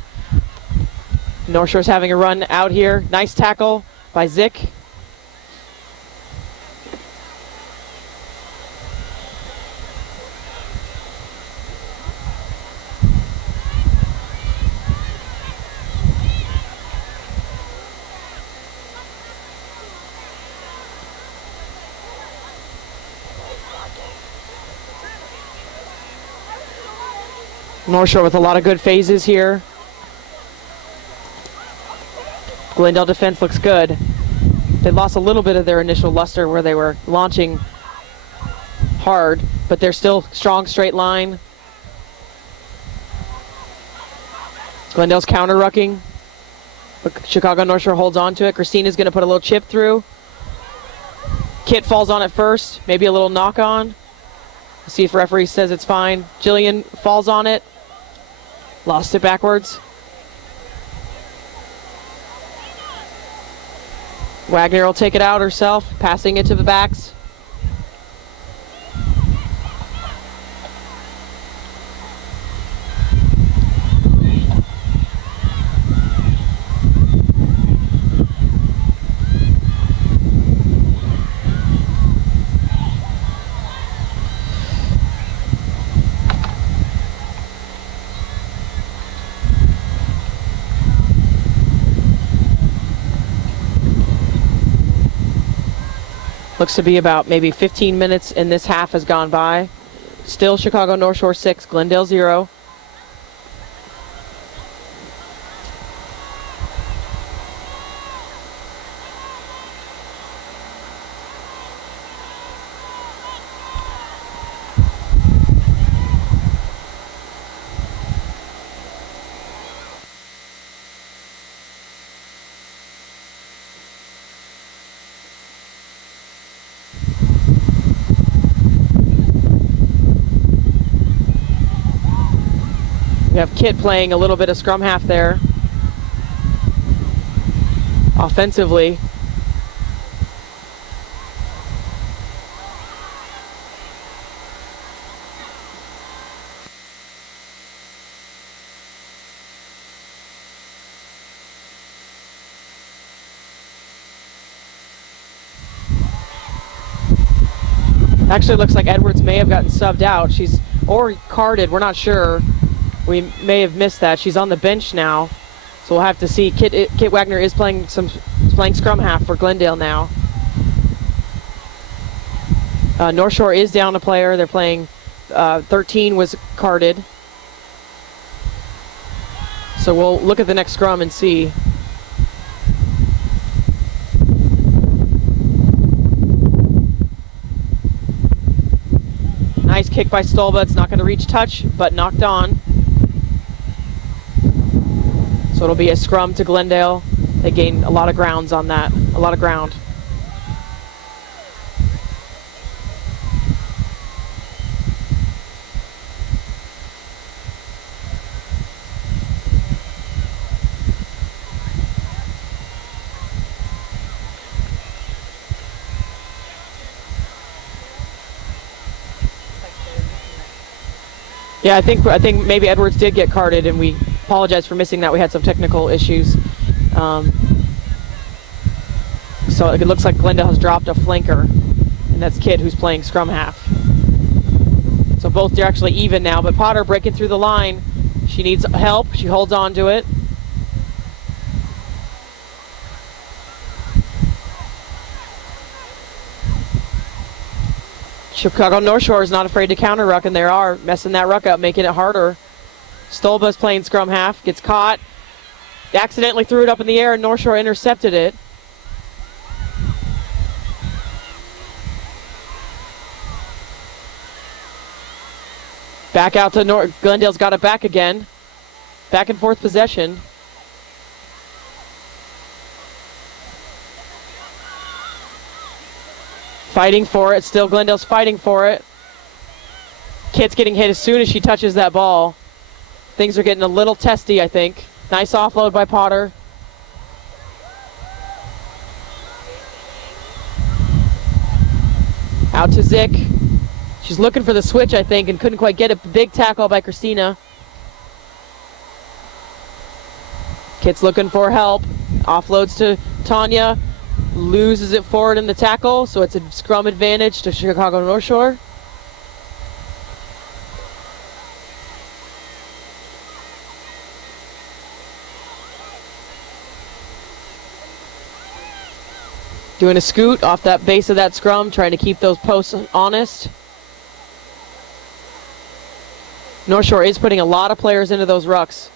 North Shore's having a run out here. Nice tackle by Zick. North Shore with a lot of good phases here. Glendale defense looks good. They lost a little bit of their initial luster where they were launching hard, but they're still strong straight line. Glendale's counter-rucking, but Chicago North Shore holds on to it. Christina's going to put a little chip through. Kit falls on it first, maybe a little knock on. See if referee says it's fine. Jillian falls on it. Lost it backwards. Wagner will take it out herself, passing it to the backs. Looks to be about maybe 15 minutes in this half has gone by. Still Chicago North Shore 6, Glendale 0. We have Kit playing a little bit of scrum half there. Offensively. Actually looks like Edwards may have gotten subbed out. Or carded, we're not sure. We may have missed that. She's on the bench now, so we'll have to see. Kit Wagner is playing scrum half for Glendale now. North Shore is down a player. They're playing 13 was carded. So we'll look at the next scrum and see. Nice kick by Stolba. It's not going to reach touch, but knocked on. So it'll be a scrum to Glendale. They gain a lot of grounds on that, a lot of ground. Yeah, I think maybe Edwards did get carded, and we apologize for missing that. We had some technical issues. So it looks like Glendale has dropped a flanker, and that's Kit who's playing scrum half. So both are actually even now, but Potter breaking through the line. She needs help. She holds on to it. Chicago North Shore is not afraid to counter ruck, and they are messing that ruck up, making it harder. Stolba's playing scrum half, gets caught, accidentally threw it up in the air, and North Shore intercepted it. Back out to Glendale's got it back again. Back and forth possession. Fighting for it, still Glendale's fighting for it. Kit's getting hit as soon as she touches that ball. Things are getting a little testy, I think. Nice offload by Potter. Out to Zick. She's looking for the switch, I think, and couldn't quite get it. Big tackle by Christina. Kit's looking for help. Offloads to Tanya. Loses it forward in the tackle, so it's a scrum advantage to Chicago North Shore. Doing a scoot off that base of that scrum, trying to keep those posts honest. North Shore is putting a lot of players into those rucks.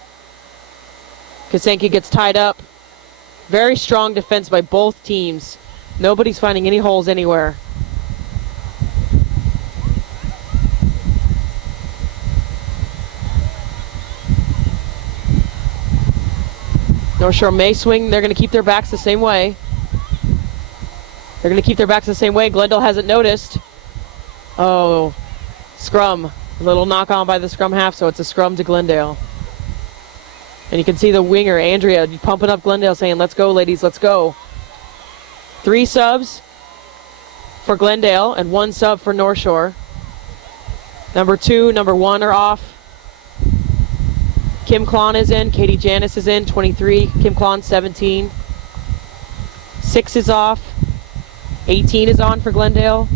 Kasenki gets tied up. Very strong defense by both teams. Nobody's finding any holes anywhere. North Shore may swing. They're going to keep their backs the same way. They're going to keep their backs the same way. Glendale hasn't noticed. Oh, scrum. A little knock on by the scrum half, so it's a scrum to Glendale. And you can see the winger, Andrea, pumping up Glendale, saying, let's go, ladies, let's go. 3 subs for Glendale and 1 sub for North Shore. Number 2, number 1 are off. Kim Klon is in. Katie Janis is in, 23. Kim Klon, 17. 6 is off. 18 is on for Glendale.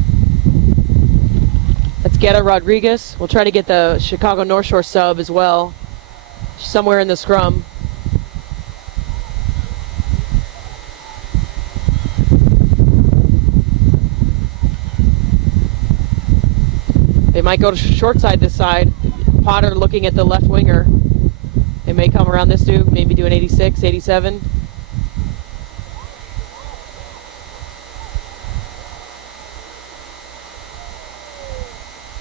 Let's get a Rodriguez. We'll try to get the Chicago North Shore sub as well. Somewhere in the scrum. They might go to short side this side. Potter looking at the left winger. They may come around this dude, maybe do an 86, 87.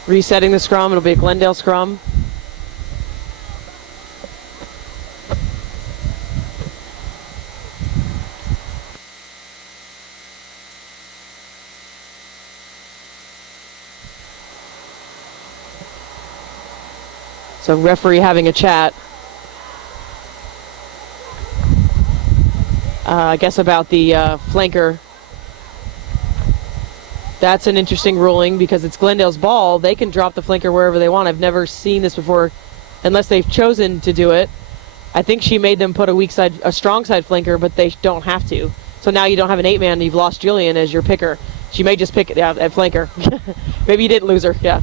Resetting the scrum, it'll be a Glendale scrum. So referee having a chat. I guess about the flanker. That's an interesting ruling because it's Glendale's ball. They can drop the flanker wherever they want. I've never seen this before unless they've chosen to do it. I think she made them put a strong side flanker, but they don't have to. So now you don't have an 8-man and you've lost Julian as your picker. She may just pick at flanker. Maybe you didn't lose her, yeah.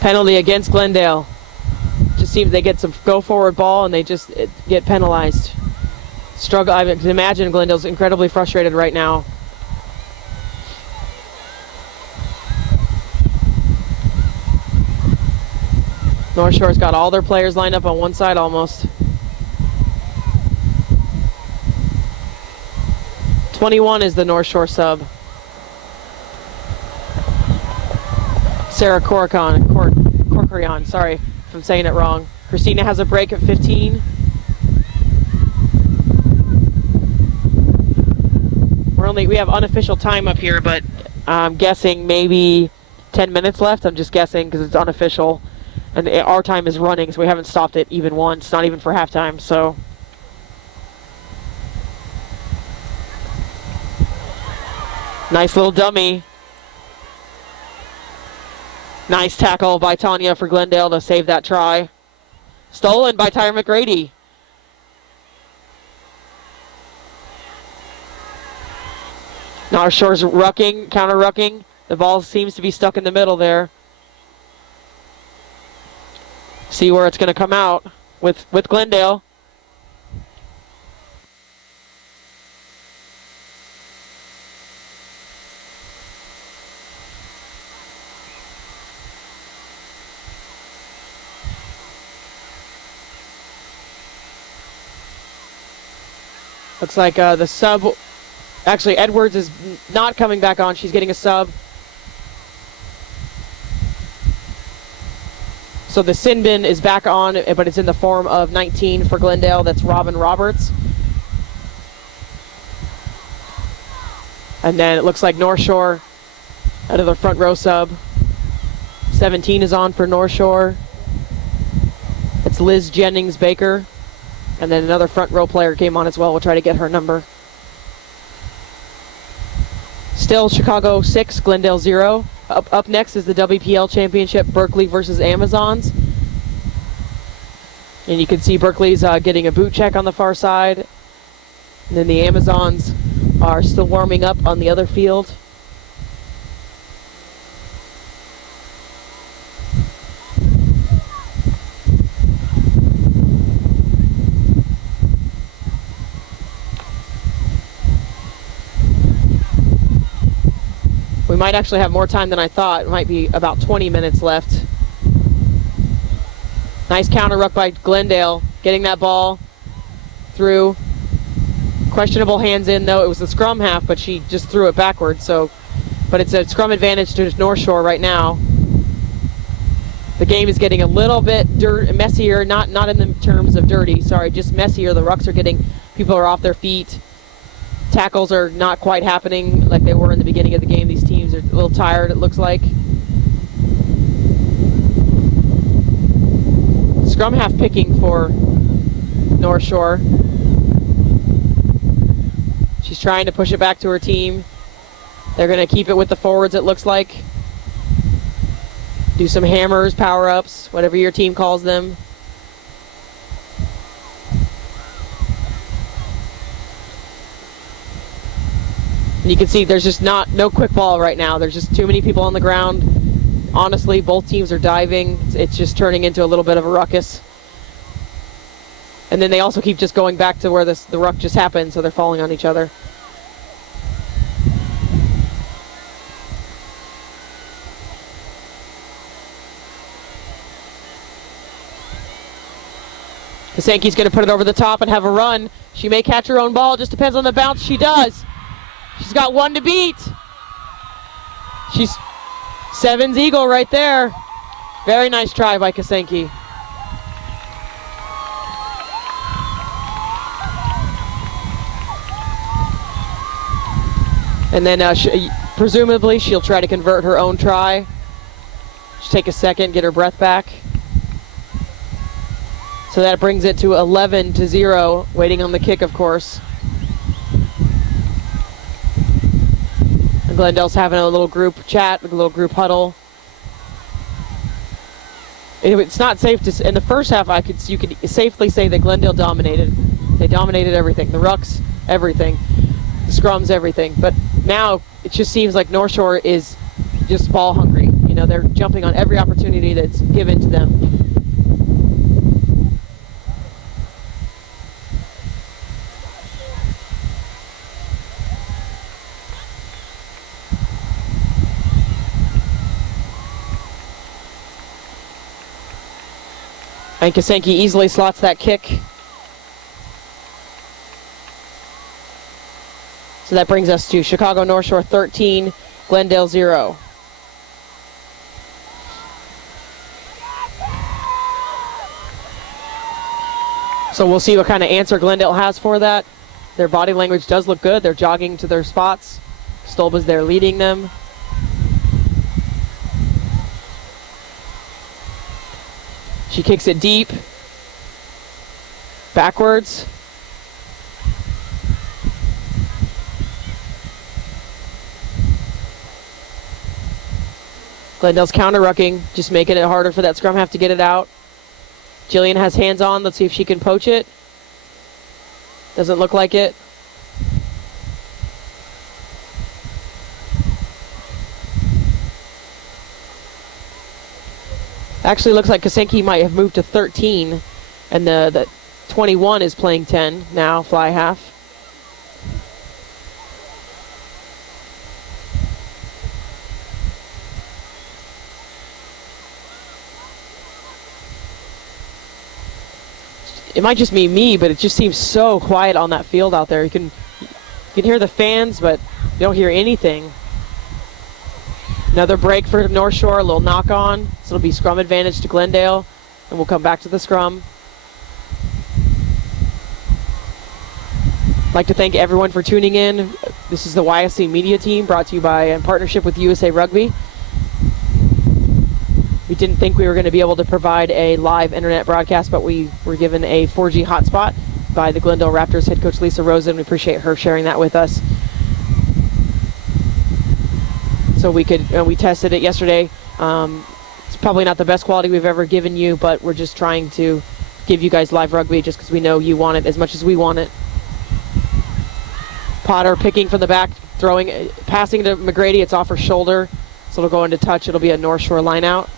Penalty against Glendale. Just seems they get some go forward ball and they just get penalized. Struggle. I can imagine Glendale's incredibly frustrated right now. North Shore's got all their players lined up on one side almost. 21 is the North Shore sub. Sarah Corcoran, sorry if I'm saying it wrong. Christina has a break at 15. We have unofficial time up here, but I'm guessing maybe 10 minutes left. I'm just guessing because it's unofficial. And our time is running, so we haven't stopped it even once, not even for halftime, so. Nice little dummy. Nice tackle by Tanya for Glendale to save that try. Stolen by Tyra McGrady. North Shore's rucking, counter rucking. The ball seems to be stuck in the middle there. See where it's going to come out with Glendale. Looks like the sub, actually Edwards is not coming back on. She's getting a sub. So the sin bin is back on, but it's in the form of 19 for Glendale. That's Robin Roberts. And then it looks like North Shore out of the front row sub. 17 is on for North Shore. That's Liz Jennings Baker. And then another front row player came on as well. We'll try to get her number. Still Chicago 6, Glendale 0. Up next is the WPL Championship, Berkeley versus Amazons. And you can see Berkeley's getting a boot check on the far side. And then the Amazons are still warming up on the other field. We might actually have more time than I thought. It might be about 20 minutes left. Nice counter ruck by Glendale, getting that ball through. Questionable hands in, though. It was the scrum half, but she just threw it backwards. But it's a scrum advantage to North Shore right now. The game is getting a little bit messier, not in the terms of dirty, sorry, just messier. The rucks are people are off their feet. Tackles are not quite happening like they were in the beginning of the game. These teams are a little tired, it looks like. Scrum half picking for North Shore. She's trying to push it back to her team. They're going to keep it with the forwards, it looks like. Do some hammers, power-ups, whatever your team calls them. And you can see there's just no quick ball right now. There's just too many people on the ground. Honestly, both teams are diving. It's just turning into a little bit of a ruckus. And then they also keep just going back to where the ruck just happened, so they're falling on each other. Kasanke's going to put it over the top and have a run. She may catch her own ball. Just depends on the bounce. She does. She's got one to beat. She's 7's eagle right there. Very nice try by Kasanke. And then presumably she'll try to convert her own try. Just take a second, get her breath back. So that brings it to 11-0, waiting on the kick, of course. And Glendale's having a little group chat, a little group huddle. It's not safe to, in the first half, you could safely say that Glendale dominated. They dominated everything, the rucks, everything, the scrums, everything. But now it just seems like North Shore is just ball hungry. You know, they're jumping on every opportunity that's given to them. And Kasanke easily slots that kick. So that brings us to Chicago North Shore 13, Glendale 0. So we'll see what kind of answer Glendale has for that. Their body language does look good. They're jogging to their spots. Stolba's there leading them. She kicks it deep, backwards. Glendale's counter-rucking, just making it harder for that scrum half to get it out. Jillian has hands on. Let's see if she can poach it. Doesn't look like it. Actually looks like Kasanke might have moved to 13, and the 21 is playing 10 now, fly half. It might just be me, but it just seems so quiet on that field out there. You can hear the fans, but you don't hear anything. Another break for North Shore, a little knock on. So it'll be scrum advantage to Glendale, and we'll come back to the scrum. I'd like to thank everyone for tuning in. This is the YSC Media Team, brought to you by in partnership with USA Rugby. We didn't think we were going to be able to provide a live internet broadcast, but we were given a 4G hotspot by the Glendale Raptors head coach Lisa Rosen. We appreciate her sharing that with us. So we tested it yesterday. It's probably not the best quality we've ever given you, but we're just trying to give you guys live rugby just because we know you want it as much as we want it. Potter picking from the back, passing to McGrady. It's off her shoulder, so it'll go into touch. It'll be a North Shore line out.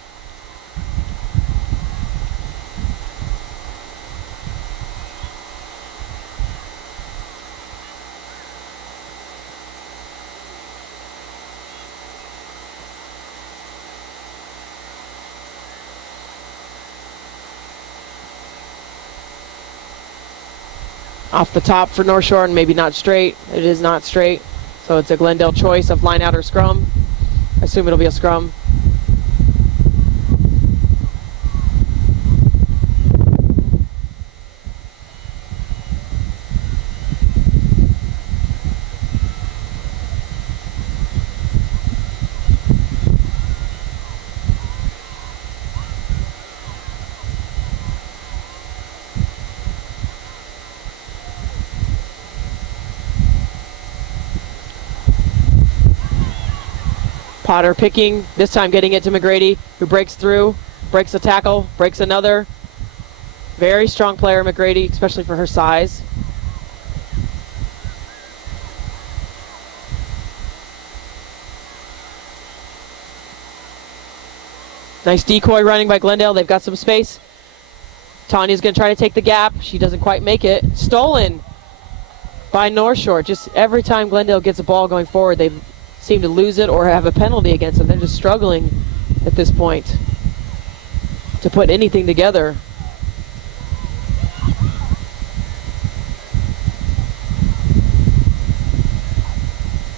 Off the top for North Shore, and maybe not straight. It is not straight. So it's a Glendale choice of line out or scrum. I assume it'll be a scrum. Potter picking, this time getting it to McGrady, who breaks through, breaks a tackle, breaks another. Very strong player, McGrady, especially for her size. Nice decoy running by Glendale. They've got some space. Tanya's going to try to take the gap. She doesn't quite make it. Stolen by North Shore. Just every time Glendale gets a ball going forward, they seem to lose it or have a penalty against them. They're just struggling at this point to put anything together.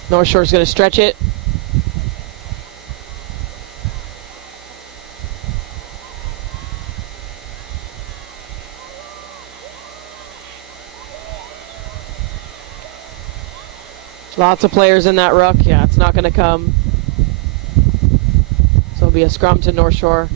North Shore's going to stretch it. Lots of players in that ruck. Yeah, it's not going to come. So it'll be a scrum to North Shore.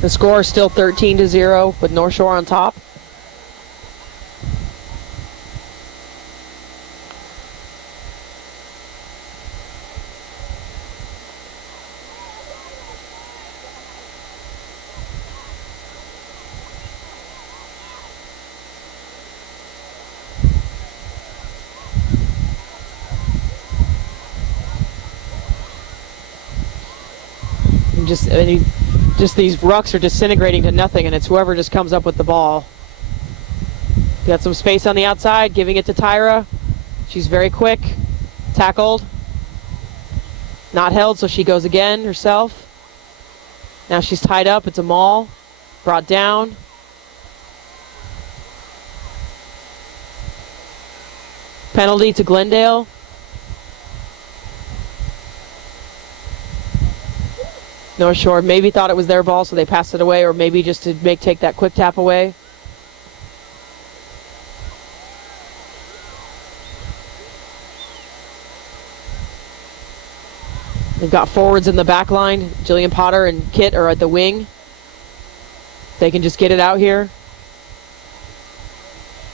The score is still 13-0 with North Shore on top. Just these rucks are disintegrating to nothing, and it's whoever just comes up with the ball. Got some space on the outside, giving it to Tyra. She's very quick. Tackled. Not held, so she goes again herself. Now she's tied up. It's a maul. Brought down. Penalty to Glendale. North Shore maybe thought it was their ball, so they passed it away, or maybe just to take that quick tap away. They've got forwards in the back line. Jillian Potter and Kit are at the wing. They can just get it out here.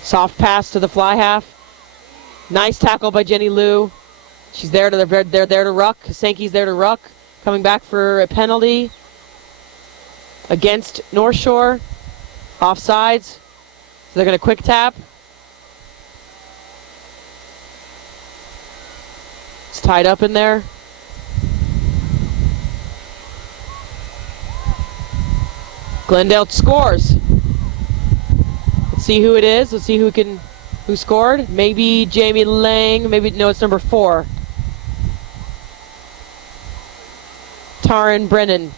Soft pass to the fly half. Nice tackle by Jenny Liu. She's there to they're there to ruck. Sankey's there to ruck. Coming back for a penalty against North Shore. Offsides. So they're going to quick tap. It's tied up in there. Glendale scores. Let's see who it is. Let's see who scored. Maybe Jamie Lang. Maybe, no, it's number 4. Taryn Brennan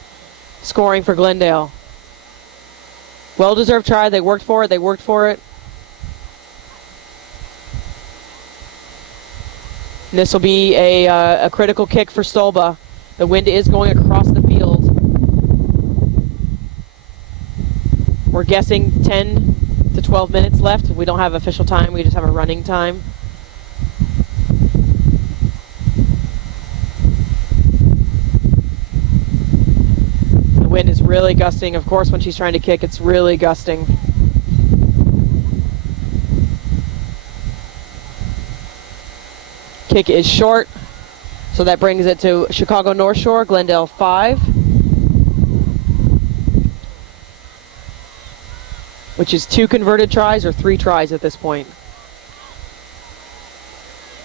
scoring for Glendale. Well-deserved try. They worked for it. This will be a critical kick for Stolba. The wind is going across the field. We're guessing 10 to 12 minutes left. We don't have official time, we just have a running time. The wind is really gusting. Of course, when she's trying to kick, it's really gusting. Kick is short, so that brings it to Chicago North Shore, Glendale 5. Which is 2 converted tries or 3 tries at this point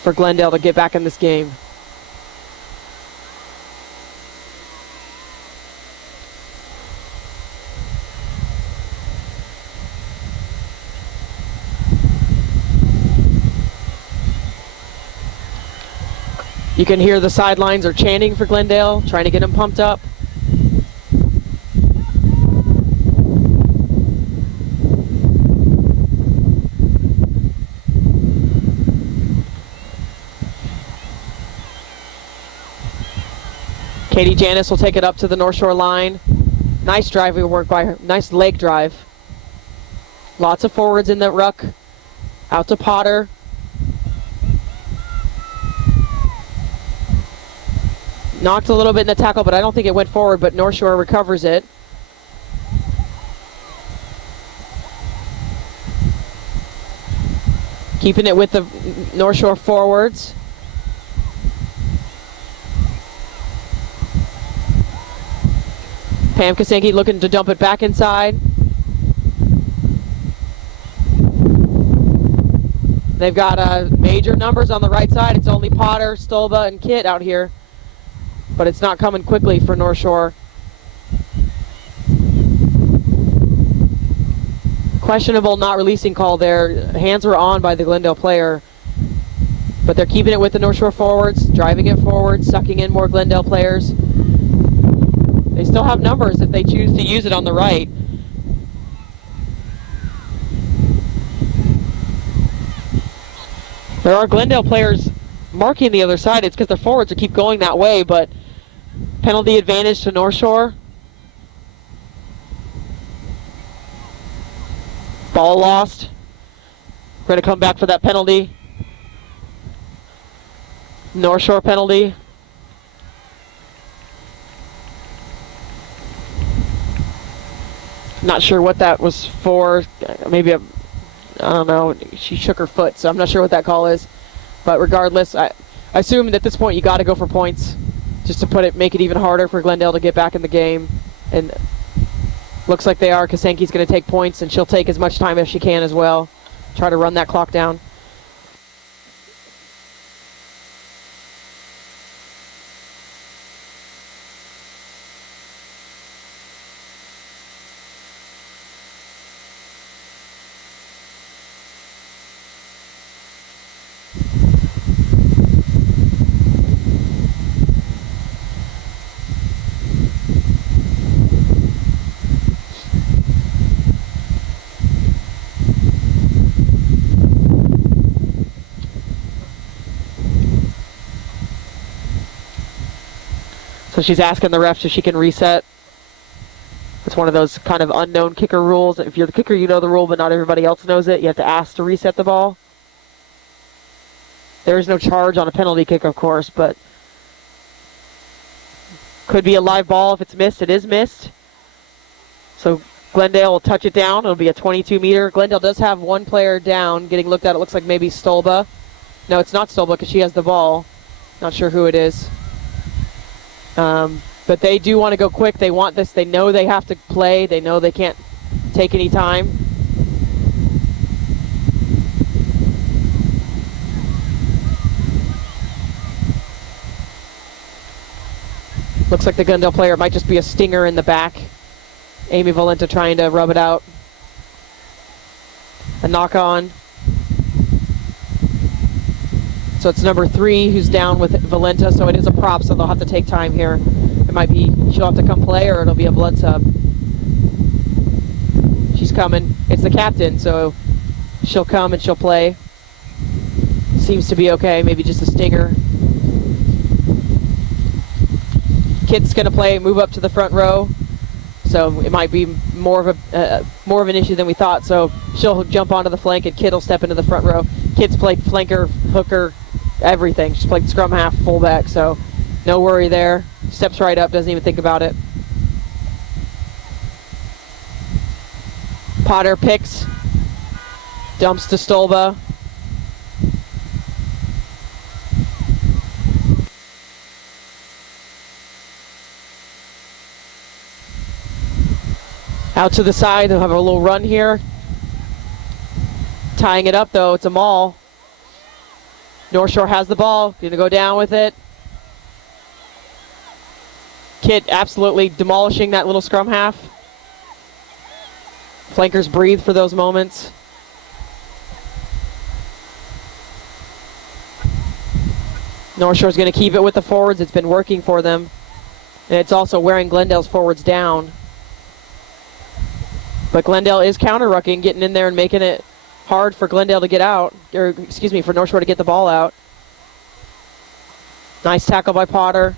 for Glendale to get back in this game. You can hear the sidelines are chanting for Glendale, trying to get them pumped up. Katie Janis will take it up to the North Shore line. Nice driving work by her. Nice leg drive. Lots of forwards in the ruck. Out to Potter. Knocked a little bit in the tackle, but I don't think it went forward, but North Shore recovers it. Keeping it with the North Shore forwards. Pam Kasanke looking to dump it back inside. They've got major numbers on the right side. It's only Potter, Stolba, and Kit out here. But it's not coming quickly for North Shore. Questionable not releasing call there. Hands were on by the Glendale player. But they're keeping it with the North Shore forwards, driving it forward, sucking in more Glendale players. They still have numbers if they choose to use it on the right. There are Glendale players marking the other side. It's because their forwards will keep going that way, but penalty advantage to North Shore. Ball lost. We're going to come back for that penalty. North Shore penalty. Not sure what that was for. Maybe I don't know. She shook her foot, so I'm not sure what that call is. But regardless, I assume at this point you got to go for points, just to make it even harder for Glendale to get back in the game. And looks like they are. Kasanke's going to take points, and she'll take as much time as she can as well. Try to run that clock down. So she's asking the ref if she can reset. It's one of those kind of unknown kicker rules. If you're the kicker, you know the rule, but not everybody else knows it. You have to ask to reset the ball. There is no charge on a penalty kick, of course, but could be a live ball if it's missed. It is missed. So Glendale will touch it down. It'll be a 22-meter. Glendale does have one player down getting looked at. It looks like maybe Stolba. No, it's not Stolba because she has the ball. Not sure who it is. But they do want to go quick. They want this. They know they have to play. They know they can't take any time. Looks like the Glendale player might just be a stinger in the back. Amy Valenta trying to rub it out. A knock on. So it's number 3 who's down with Valenta, so it is a prop, so they'll have to take time here. It might be she'll have to come play, or it'll be a blood sub. She's coming. It's the captain, so she'll come and she'll play. seems to be okay, maybe just a stinger. Kit's gonna move up to the front row, so it might be more of an issue than we thought. So she'll jump onto the flank, and Kit will step into the front row. Kit's played flanker, hooker, everything. She's played scrum half, fullback, so no worry there. Steps right up, doesn't even think about it. Potter picks, dumps to Stolba. Out to the side, they'll have a little run here. Tying it up though, it's a maul. North Shore has the ball, gonna go down with it. Kit absolutely demolishing that little scrum half. Flankers breathe for those moments. North Shore's gonna keep it with the forwards, it's been working for them. And it's also wearing Glendale's forwards down. But Glendale is counter-rucking, getting in there and making it hard for Glendale to get out, or excuse me, for North Shore to get the ball out. Nice tackle by Potter.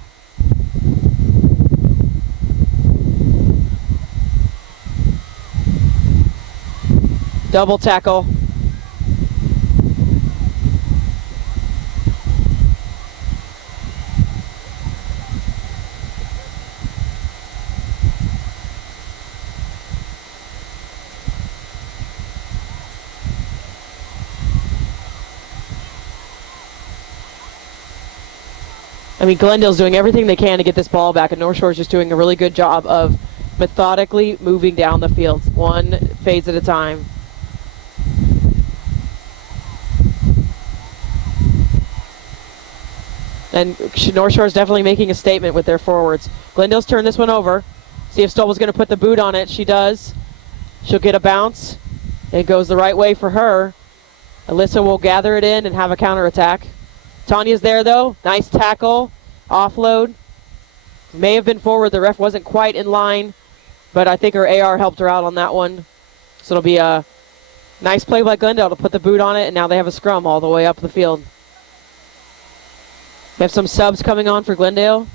Double tackle. I mean, Glendale's doing everything they can to get this ball back, and North Shore's just doing a really good job of methodically moving down the field, one phase at a time. And North Shore is definitely making a statement with their forwards. Glendale's turned this one over. See if Stolba's going to put the boot on it. She does. She'll get a bounce. It goes the right way for her. Alyssa will gather it in and have a counterattack. Tanya's there, though. Nice tackle. Offload. May have been forward. The ref wasn't quite in line, but I think her AR helped her out on that one. So it'll be a nice play by Glendale to put the boot on it, and now they have a scrum all the way up the field. We have some subs coming on for Glendale.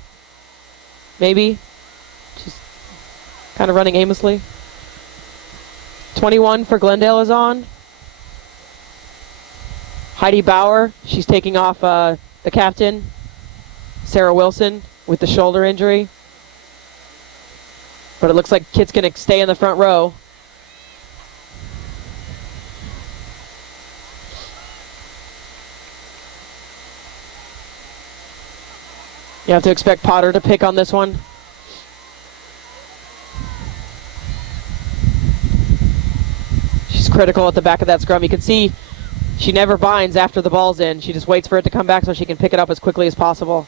Maybe. Just kind of running aimlessly. 21 for Glendale is on. Heidi Bauer, she's taking off the captain, Sarah Wilson, with the shoulder injury. But it looks like Kit's going to stay in the front row. You have to expect Potter to pick on this one. She's critical at the back of that scrum. You can see she never binds after the ball's in. She just waits for it to come back so she can pick it up as quickly as possible.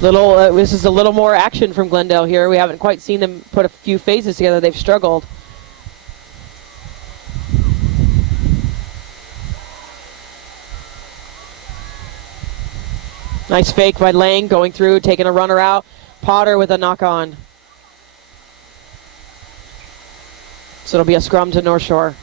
This is a little more action from Glendale here. We haven't quite seen them put a few phases together. They've struggled. Nice fake by Lang, going through, taking a runner out. Potter with a knock-on. So it'll be a scrum to North Shore.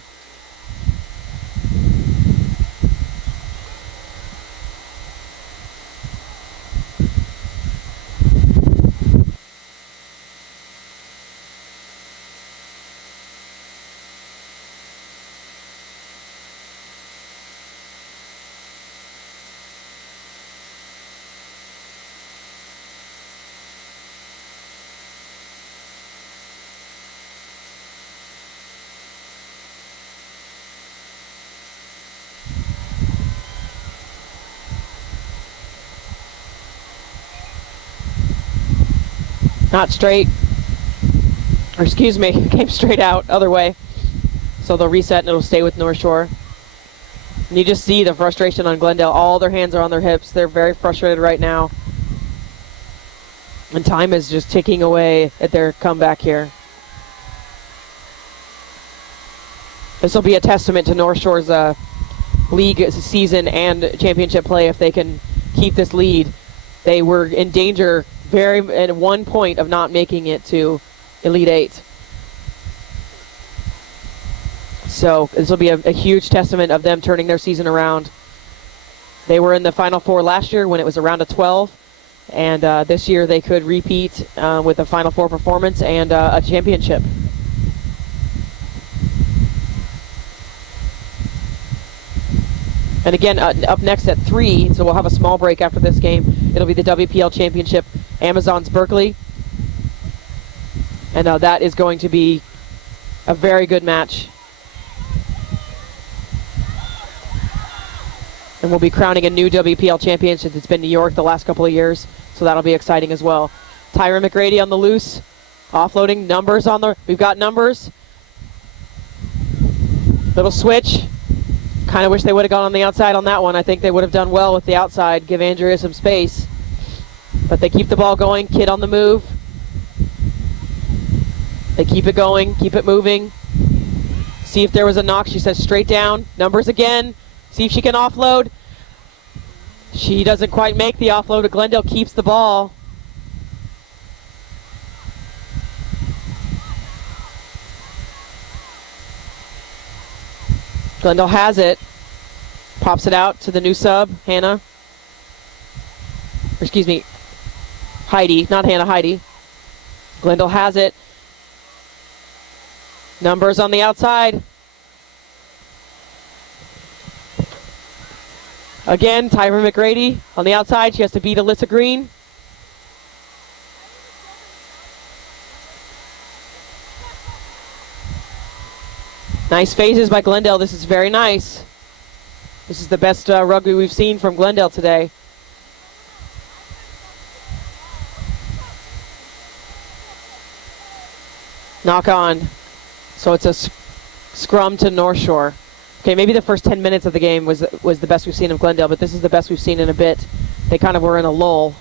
Not straight, or excuse me, came straight out, other way. So they'll reset and it'll stay with North Shore. And you just see the frustration on Glendale. All their hands are on their hips. They're very frustrated right now. And time is just ticking away at their comeback here. This will be a testament to North Shore's league season and championship play if they can keep this lead. They were in danger at one point of not making it to Elite Eight. So this will be a huge testament of them turning their season around. They were in the Final Four last year when it was a round of 12, and this year they could repeat with a Final Four performance and a championship. And again, up next at 3, so we'll have a small break after this game. It'll be the WPL Championship, Amazons Berkeley. And that is going to be a very good match. And we'll be crowning a new WPL champion since it's been New York the last couple of years. So that'll be exciting as well. Tyra McGrady on the loose. Offloading, numbers on the... We've got numbers. Little switch. Kind of wish they would have gone on the outside on that one. I think they would have done well with the outside. Give Andrea some space. But they keep the ball going. Kid on the move. They keep it going. Keep it moving. See if there was a knock. She says straight down. Numbers again. See if she can offload. She doesn't quite make the offload. Glendale keeps the ball. Glendale has it. Pops it out to the new sub, Hannah. Or excuse me, Heidi. Not Hannah, Heidi. Glendale has it. Numbers on the outside. Again, Tyra McGrady on the outside. She has to beat Alyssa Green. Nice phases by Glendale. This is very nice. This is the best rugby we've seen from Glendale today. Knock on. So it's a scrum to North Shore. Okay, maybe the first 10 minutes of the game was the best we've seen of Glendale, but this is the best we've seen in a bit. They kind of were in a lull.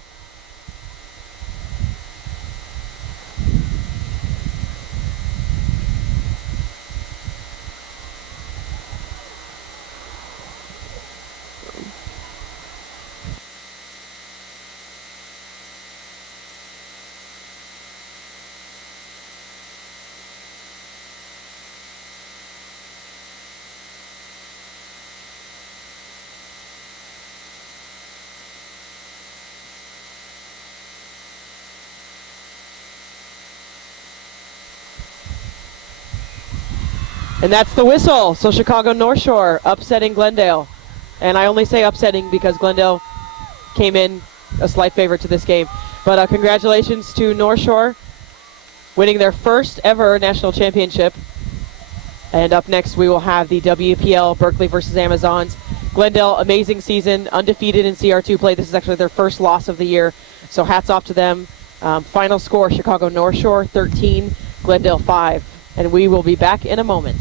And that's the whistle. So Chicago North Shore upsetting Glendale. And I only say upsetting because Glendale came in a slight favorite to this game. But congratulations to North Shore winning their first ever national championship. And up next we will have the WPL Berkeley versus Amazons. Glendale, amazing season, undefeated in CR2 play. This is actually their first loss of the year. So hats off to them. Final score, Chicago North Shore 13, Glendale 5. And we will be back in a moment.